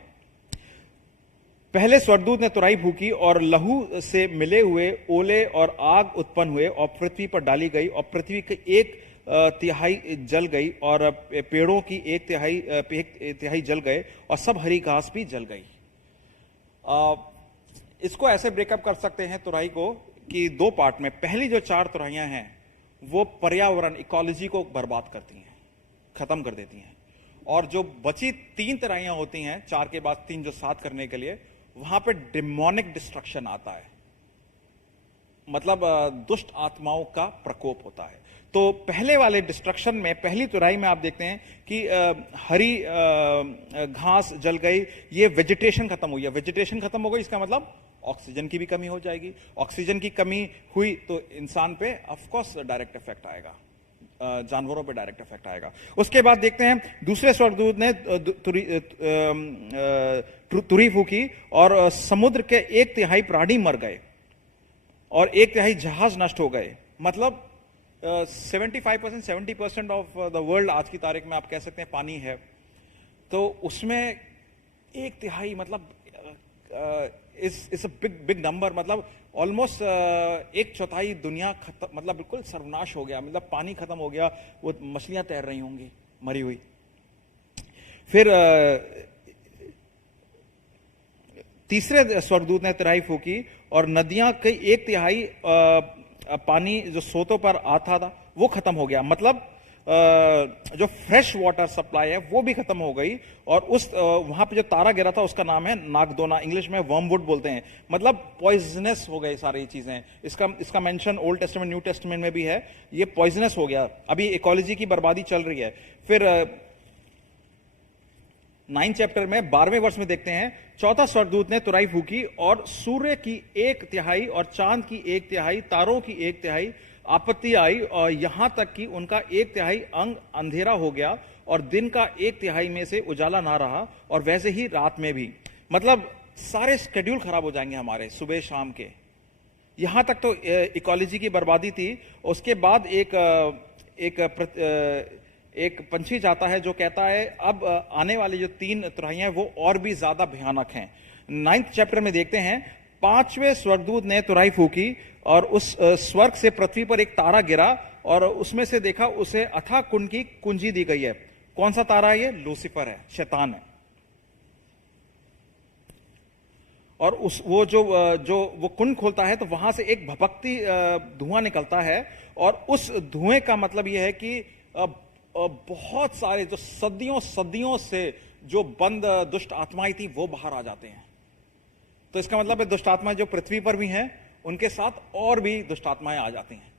पहले स्वर्गदूत ने तुरही फूकी और लहू से मिले हुए ओले और आग उत्पन्न हुए और पृथ्वी पर डाली गई, और पृथ्वी की 1/3 जल गई, और पेड़ों की 1/3 जल गए, और सब हरी घास भी जल गई। इसको ऐसे ब्रेकअप कर सकते हैं तुरही को कि 2 पार्ट में। पहली जो 4 तुरहियां हैं वो पर्यावरण, इकोलॉजी को बर्बाद करती हैं, खत्म कर देती हैं, और जो बची 3 तुरहियां होती हैं, 4 के बाद 3 जो 7 करने के लिए, वहां पे डिमोनिक डिस्ट्रक्शन आता है, मतलब दुष्ट आत्माओं का प्रकोप होता है। तो पहले वाले डिस्ट्रक्शन में, पहली तुरही में आप देखते हैं कि हरी घास जल गई, ये वेजिटेशन खत्म हुई है। वेजिटेशन खत्म हो गई, इसका मतलब ऑक्सीजन की भी कमी हो जाएगी। ऑक्सीजन की कमी हुई तो इंसान पे ऑफ कोर्स डायरेक्ट इफेक्ट आएगा, जानवरों पे डायरेक्ट इफेक्ट आएगा। उसके बाद देखते हैं दूसरे स्वर्गदूत ने तुरही फूकी और समुद्र के 1/3 प्राणी मर गए और 1/3 जहाज नष्ट हो गए। मतलब 75% 70% ऑफ द वर्ल्ड आज की तारीख में आप कह सकते हैं पानी है, तो उसमें 1/3 मतलब इट्स अ बिग नंबर। मतलब ऑलमोस्ट 1/4 दुनिया खत्म, मतलब बिल्कुल सर्वनाश हो गया, मतलब पानी खत्म हो गया, वो मछलियां तैर रही होंगी मरी हुई। फिर तीसरे स्वर्गदूत ने तिहाई फूकी और नदियां के 1/3 पानी जो सोतों पर आता था वो खत्म हो गया। मतलब जो फ्रेश वाटर सप्लाई है वो भी खत्म हो गई। और उस वहां पे जो तारा गिरा था उसका नाम है नागदोना, इंग्लिश में वर्मवुड बोलते हैं। मतलब पॉइजनस हो गई सारी चीजें। इसका mention old testament new testament में भी है। ये पॉइजनस हो गया। अभी इकोलॉजी की बर्बादी चल रही है। फिर 9 चैप्टर में 12वें वर्ष में देखते हैं, चौथा स्वर्गदूत ने तुरही फूकी और सूर्य की 1/3 और चांद की 1/3, तारों की 1/3 आपत्ति आई और यहां तक कि उनका 1/3 अंग अंधेरा हो गया और दिन का 1/3 में से उजाला ना रहा और वैसे ही रात में भी। मतलब सारे स्केड्यूल खराब हो जाएंगे हमारे सुबह शाम के। यहां तक तो इकोलॉजी की बर्बादी थी। उसके बाद एक पंछी जाता है जो कहता है अब आने वाली जो 3 तुरहियां वो और भी ज्यादा भयानक हैं। 9th चैप्टर में देखते हैं, 5वें स्वर्गदूत ने तुरही फूकी और उस स्वर्ग से पृथ्वी पर एक तारा गिरा और उसमें से देखा उसे अथाह कुंड की कुंजी दी गई है। कौन सा तारा है? ये लूसीफर है, शैतान है। और वो कुंड खोलता है तो वहां से एक भभकती धुआं निकलता है और उस धुएं का मतलब यह है कि बहुत सारे जो सदियों से जो बंद दुष्ट आत्माएं थी वो बाहर आ जाते हैं। तो इसका मतलब है दुष्ट आत्माएं जो पृथ्वी पर भी हैं उनके साथ और भी दुष्ट आत्माएं आ जाती हैं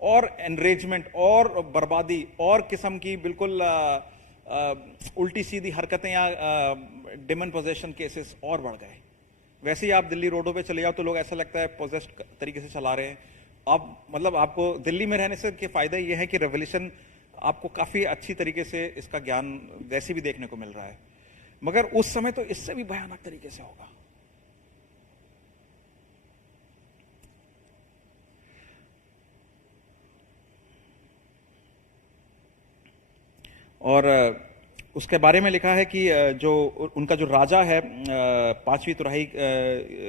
और एनरेजमेंट और बर्बादी और किस्म की बिल्कुल उल्टी सीधी हरकतें या डिमन पोजेशन केसेस और बढ़ गए। वैसे ही आप दिल्ली रोडों पे चले जाओ तो लोग ऐसा लगता है पोजेस्ड तरीके से चला रहे हैं। अब मतलब आपको दिल्ली में रहने से के फायदा यह है कि रेवोल्यूशन आपको काफी अच्छी तरीके से इसका ज्ञान वैसे भी देखने को मिल रहा है, मगर उस समय तो इससे भी भयानक तरीके से होगा। और उसके बारे में लिखा है कि जो उनका जो राजा है 5वीं तुरही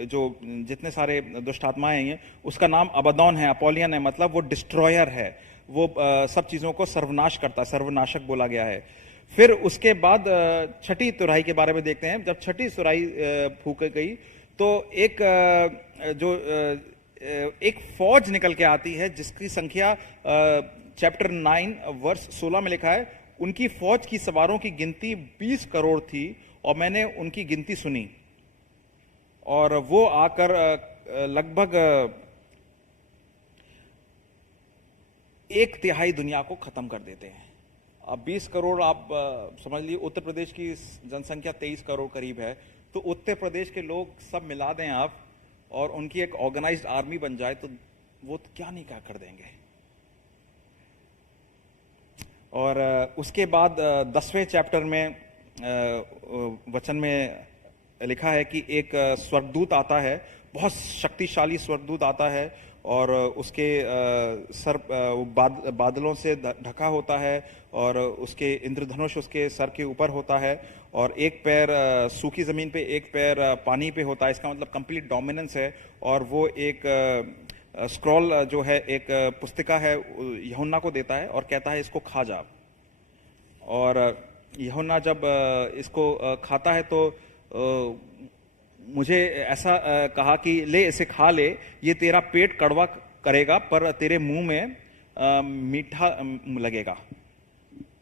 जो जितने सारे दुष्ट आत्माएं हैं उसका नाम अबद्दोन है, अपोलियन है, मतलब वो डिस्ट्रॉयर है। वो सब चीजों को सर्वनाश करता है, सर्वनाशक बोला गया है। फिर उसके बाद 6ठी तुरही के बारे में देखते हैं। जब 6ठी तुरही फूक गई तो एक फौज निकल के आती है जिसकी संख्या चैप्टर 9 वर्स 16 में लिखा है, उनकी फौज की सवारों की गिनती 20 करोड़ थी और मैंने उनकी गिनती सुनी और वो आकर लगभग 1/3 दुनिया को खत्म कर देते हैं। अब 20 करोड़ आप समझ लीजिए, उत्तर प्रदेश की जनसंख्या 23 करोड़ करीब है, तो उत्तर प्रदेश के लोग सब मिला दें आप और उनकी एक ऑर्गेनाइज्ड आर्मी बन जाए तो वो तो क्या नहीं क्या कर देंगे। और उसके बाद 10वें चैप्टर में वचन में लिखा है कि एक स्वर्गदूत आता है, बहुत शक्तिशाली स्वर्गदूत आता है और उसके सर बादलों से ढका होता है और उसके इंद्रधनुष उसके सर के ऊपर होता है और एक पैर सूखी जमीन पे, एक पैर पानी पे होता है। इसका मतलब कंप्लीट डोमिनेंस है। और वो एक स्क्रॉल जो है, एक पुस्तिका है, यूहन्ना को देता है और कहता है इसको खा जा। और यूहन्ना जब इसको खाता है तो मुझे ऐसा कहा कि ले इसे खा ले, ये तेरा पेट कड़वा करेगा पर तेरे मुंह में मीठा लगेगा।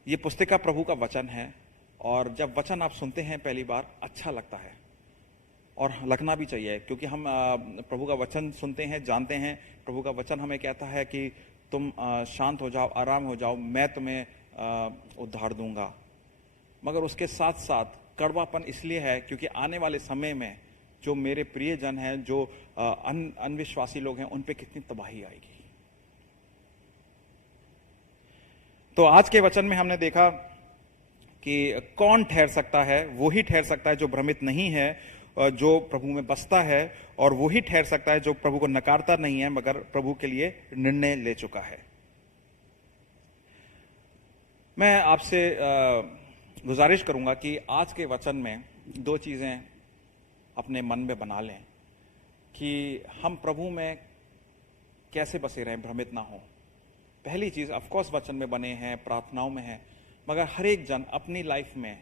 ये पुस्तिका प्रभु का वचन है और जब वचन आप सुनते हैं पहली बार अच्छा लगता है और लगना भी चाहिए, क्योंकि हम प्रभु का वचन सुनते हैं, जानते हैं प्रभु का वचन हमें कहता है कि तुम शांत हो जाओ, आराम हो जाओ, मैं तुम्हें उद्धार दूंगा। मगर उसके साथ साथ कड़वापन इसलिए है क्योंकि आने वाले समय में जो मेरे प्रियजन हैं, जो अनविश्वासी लोग हैं, उन पे कितनी तबाही आएगी। तो आज के वचन में हमने देखा कि कौन ठहर सकता है, वो ही ठहर सकता है जो भ्रमित नहीं है, जो प्रभु में बसता है, और वो ही ठहर सकता है जो प्रभु को नकारता नहीं है मगर प्रभु के लिए निर्णय ले चुका है। मैं आपसे गुजारिश करूंगा कि आज के वचन में 2 चीजें अपने मन में बना लें कि हम प्रभु में कैसे बसे रहें, भ्रमित ना हो। पहली चीज, ऑफकोर्स वचन में बने हैं, प्रार्थनाओं में है, मगर हर एक जन अपनी लाइफ में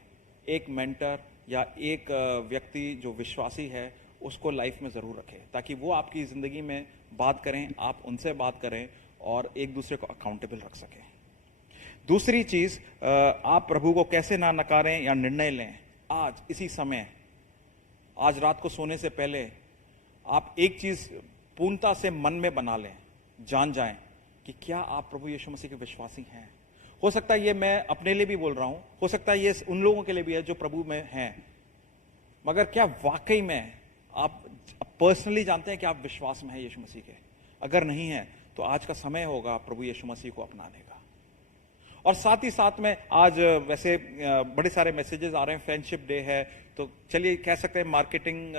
एक मेंटर, या एक व्यक्ति जो विश्वासी है उसको लाइफ में ज़रूर रखें, ताकि वो आपकी ज़िंदगी में बात करें, आप उनसे बात करें और एक दूसरे को अकाउंटेबल रख सकें। दूसरी चीज़, आप प्रभु को कैसे ना नकारें या निर्णय लें। आज इसी समय, आज रात को सोने से पहले आप एक चीज़ पूर्णता से मन में बना लें, जान जाएं कि क्या आप प्रभु यीशु मसीह के विश्वासी हैं। हो सकता है ये मैं अपने लिए भी बोल रहा हूं, हो सकता है ये उन लोगों के लिए भी है जो प्रभु में हैं, मगर क्या वाकई में आप पर्सनली जानते हैं कि आप विश्वास में हैं यीशु मसीह के? अगर नहीं है तो आज का समय होगा प्रभु यीशु मसीह को अपनाने का। और साथ ही साथ में आज वैसे बड़े सारे मैसेजेस आ रहे हैं, फ्रेंडशिप डे है, तो चलिए कह सकते हैं मार्केटिंग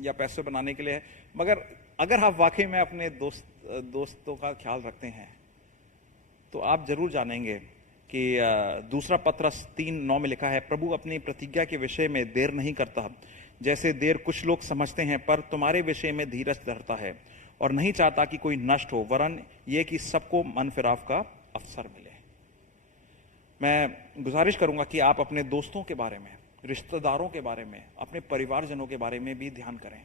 या पैसे बनाने के लिए है, मगर अगर आप वाकई में अपने दोस्तों का ख्याल रखते हैं तो आप जरूर जानेंगे कि दूसरा पत्रस 3:9 में लिखा है, प्रभु अपनी प्रतिज्ञा के विषय में देर नहीं करता, जैसे देर कुछ लोग समझते हैं, पर तुम्हारे विषय में धीरज धरता है और नहीं चाहता कि कोई नष्ट हो, वरन ये कि सबको मन फिराव का अवसर मिले। मैं गुजारिश करूंगा कि आप अपने दोस्तों के बारे में, रिश्तेदारों के बारे में, अपने परिवारजनों के बारे में भी ध्यान करें।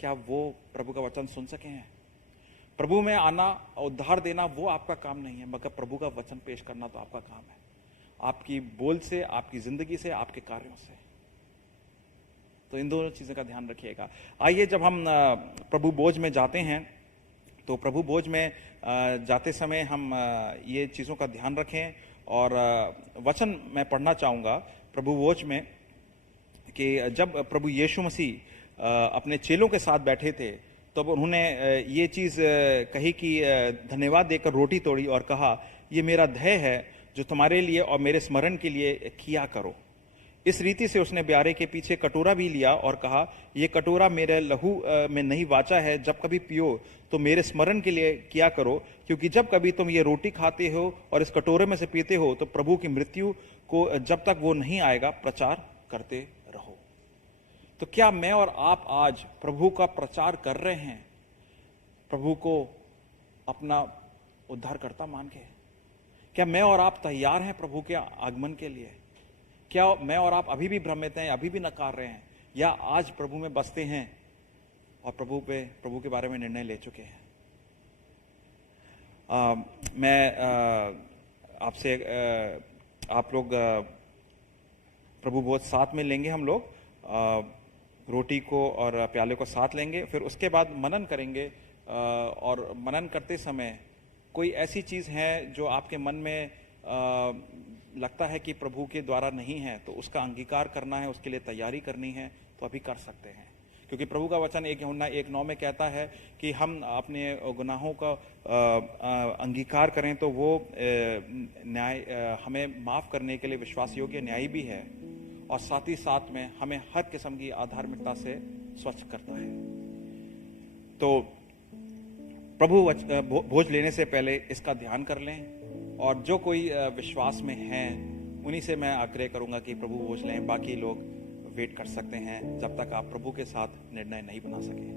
क्या वो प्रभु का वचन सुन सके हैं? प्रभु में आना, उद्धार देना वो आपका काम नहीं है, मगर प्रभु का वचन पेश करना तो आपका काम है, आपकी बोल से, आपकी जिंदगी से, आपके कार्यों से। तो इन दोनों चीज़ों का ध्यान रखिएगा। आइए, जब हम प्रभु भोज में जाते हैं तो प्रभु भोज में जाते समय हम ये चीज़ों का ध्यान रखें। और वचन मैं पढ़ना चाहूँगा प्रभु भोज में कि जब प्रभु यीशु मसीह अपने चेलों के साथ बैठे थे तब उन्होंने ये चीज़ कही कि धन्यवाद देकर रोटी तोड़ी और कहा, ये मेरा देह है जो तुम्हारे लिए और मेरे स्मरण के लिए किया करो। इस रीति से उसने ब्यारे के पीछे कटोरा भी लिया और कहा, ये कटोरा मेरे लहू में नई वाचा है, जब कभी पियो तो मेरे स्मरण के लिए किया करो, क्योंकि जब कभी तुम ये रोटी खाते हो और इस कटोरे में से पीते हो तो प्रभु की मृत्यु को जब तक वो नहीं आएगा प्रचार करते रहो। तो क्या मैं और आप आज प्रभु का प्रचार कर रहे हैं, प्रभु को अपना उद्धारकर्ता मान के? क्या मैं और आप तैयार हैं प्रभु के आगमन के लिए? क्या मैं और आप अभी भी भ्रमित हैं, अभी भी नकार रहे हैं, या आज प्रभु में बसते हैं और प्रभु के बारे में निर्णय ले चुके हैं? मैं आपसे आप लोग प्रभु भोज साथ में लेंगे, हम लोग रोटी को और प्याले को साथ लेंगे, फिर उसके बाद मनन करेंगे। और मनन करते समय कोई ऐसी चीज़ है जो आपके मन में लगता है कि प्रभु के द्वारा नहीं है, तो उसका अंगीकार करना है, उसके लिए तैयारी करनी है, तो अभी कर सकते हैं। क्योंकि प्रभु का वचन 1 यूहन्ना 1:9 में कहता है कि हम अपने गुनाहों का अंगीकार करें तो वो न्याय हमें माफ़ करने के लिए विश्वास योग्य न्यायी भी है, और साथ ही साथ में हमें हर किस्म की अधार्मिकता से स्वच्छ करता है। तो प्रभु भोज लेने से पहले इसका ध्यान कर लें, और जो कोई विश्वास में हैं उन्हीं से मैं आग्रह करूंगा कि प्रभु भोज लें। बाकी लोग वेट कर सकते हैं जब तक आप प्रभु के साथ निर्णय नहीं बना सके।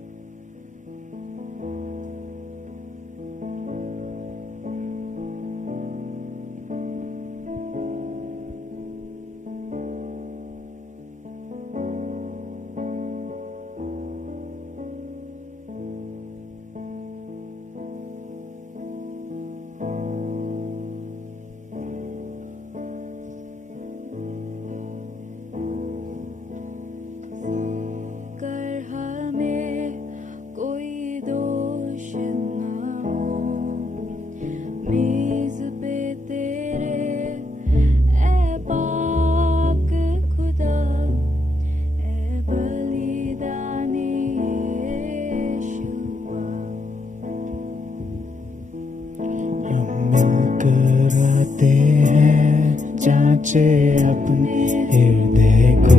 अपने हृदय को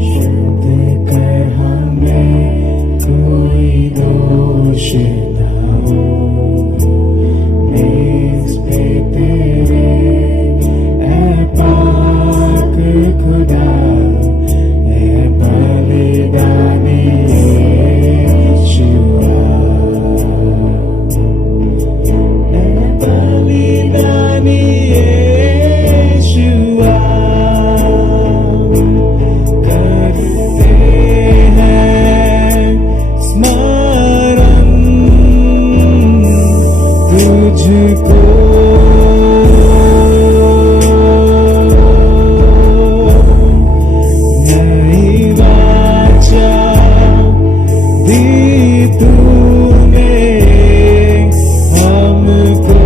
शुद्ध कर, हमें कोई दोष ना हो। मेज पे तेरे ऐ पाक खुदा, ऐ बलिदानी यीशुआ, ऐ बलिदानी यीशुआ। तूने हमको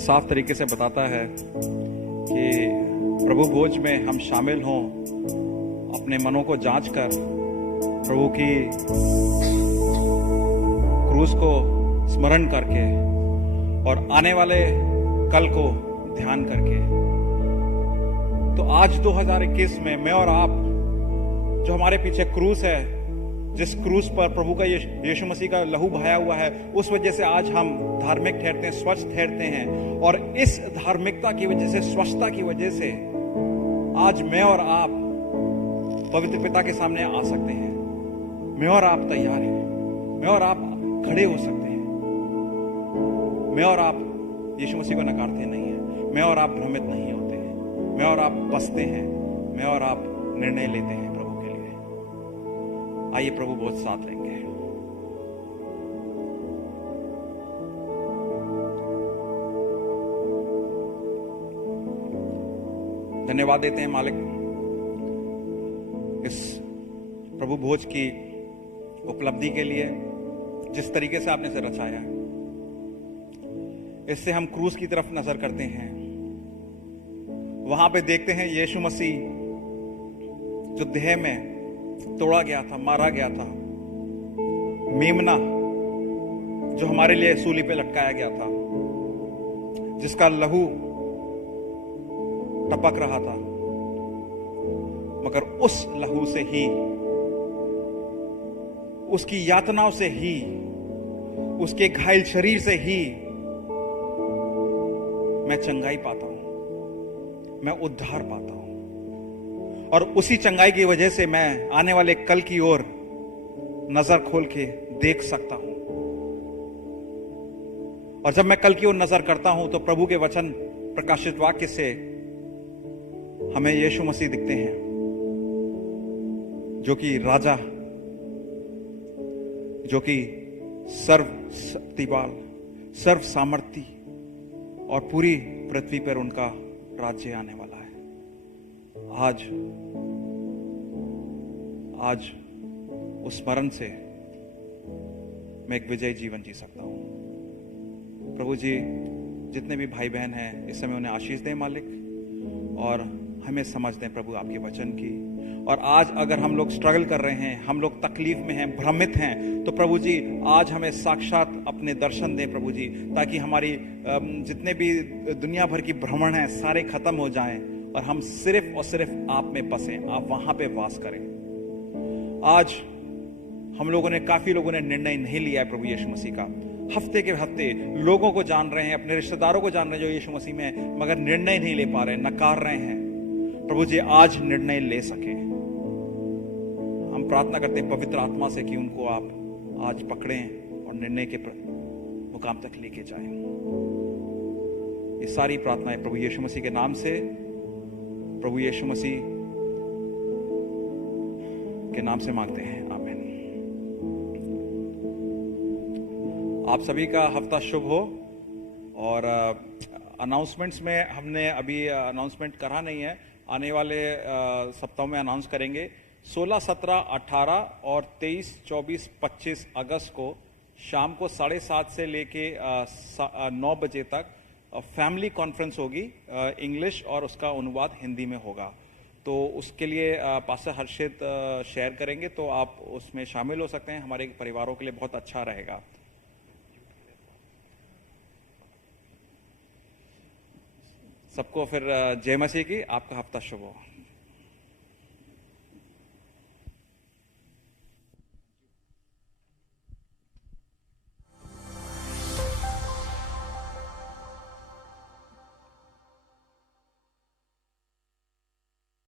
साफ तरीके से बताता है कि प्रभु भोज में हम शामिल हों, अपने मनों को जांच कर प्रभु की क्रूस को स्मरण करके और आने वाले कल को ध्यान करके। तो आज 2021 में मैं और आप, जो हमारे पीछे क्रूस है, जिस क्रूस पर प्रभु का यीशु मसीह का लहू बहाया हुआ है, उस वजह से आज हम धार्मिक ठहरते हैं, स्वच्छ ठहरते हैं। और इस धार्मिकता की वजह से, स्वच्छता की वजह से आज मैं और आप पवित्र पिता के सामने आ सकते हैं। मैं और आप तैयार हैं, मैं और आप खड़े हो सकते हैं। मैं और आप यीशु मसीह को नकारते नहीं हैं, मैं और आप भ्रमित नहीं होते हैं, मैं और आप बसते हैं, मैं और आप निर्णय लेते हैं प्रभु के लिए। आइए प्रभु बहुत साथ लेंगे। धन्यवाद देते हैं मालिक इस प्रभु भोज की उपलब्धि के लिए, जिस तरीके से आपने इसे रचाया। इससे हम क्रूस की तरफ नजर करते हैं, वहां पे देखते हैं यीशु मसीह जो देह में तोड़ा गया था, मारा गया था, मेमना जो हमारे लिए सूली पे लटकाया गया था, जिसका लहू टपक रहा था, मगर उस लहू से ही, उसकी यातनाओं से ही, उसके घायल शरीर से ही मैं चंगाई पाता हूं, मैं उद्धार पाता हूं। और उसी चंगाई की वजह से मैं आने वाले कल की ओर नजर खोल के देख सकता हूं। और जब मैं कल की ओर नजर करता हूं तो प्रभु के वचन प्रकाशित वाक्य से हमें यीशु मसीह दिखते हैं, जो कि राजा, जो कि सर्व शक्तिवान, सर्व सामर्थी और पूरी पृथ्वी पर उनका राज्य आने वाला है। आज उस मरण से मैं एक विजयी जीवन जी सकता हूं। प्रभु जी, जितने भी भाई बहन हैं इस समय उन्हें आशीष दें मालिक, और हमें समझ दें प्रभु आपके वचन की। और आज अगर हम लोग स्ट्रगल कर रहे हैं, हम लोग तकलीफ में हैं, भ्रमित हैं, तो प्रभु जी आज हमें साक्षात अपने दर्शन दें प्रभु जी, ताकि हमारी जितने भी दुनिया भर की भ्रमण है सारे खत्म हो जाएं और हम सिर्फ और सिर्फ आप में बसें, आप वहां पे वास करें। आज हम लोगों ने, काफी लोगों ने निर्णय नहीं लिया है प्रभु यीशु मसीह का। हफ्ते के हफ्ते लोगों को जान रहे हैं, अपने रिश्तेदारों को जान रहे हैं जो यीशु मसीह में, मगर निर्णय नहीं ले पा रहे, नकार रहे हैं। प्रभु जी आज निर्णय ले सके। हम प्रार्थना करते हैं पवित्र आत्मा से कि उनको आप आज पकड़ें और निर्णय के मुकाम तक लेके जाएं। ये सारी प्रार्थनाएं प्रभु यीशु मसीह के नाम से, प्रभु यीशु मसीह के नाम से मांगते हैं, आमीन। आप सभी का हफ्ता शुभ हो। और अनाउंसमेंट्स में हमने अभी अनाउंसमेंट करा नहीं है, आने वाले सप्ताह में अनाउंस करेंगे। 16, 17, 18 और 23, 24, 25 अगस्त को शाम को 7:30 से लेके 9 बजे तक फैमिली कॉन्फ्रेंस होगी, इंग्लिश और उसका अनुवाद हिंदी में होगा। तो उसके लिए पास्टर हर्षित शेयर करेंगे, तो आप उसमें शामिल हो सकते हैं। हमारे परिवारों के लिए बहुत अच्छा रहेगा। सबको फिर जय मसीह की। आपका हफ्ता शुभ हो।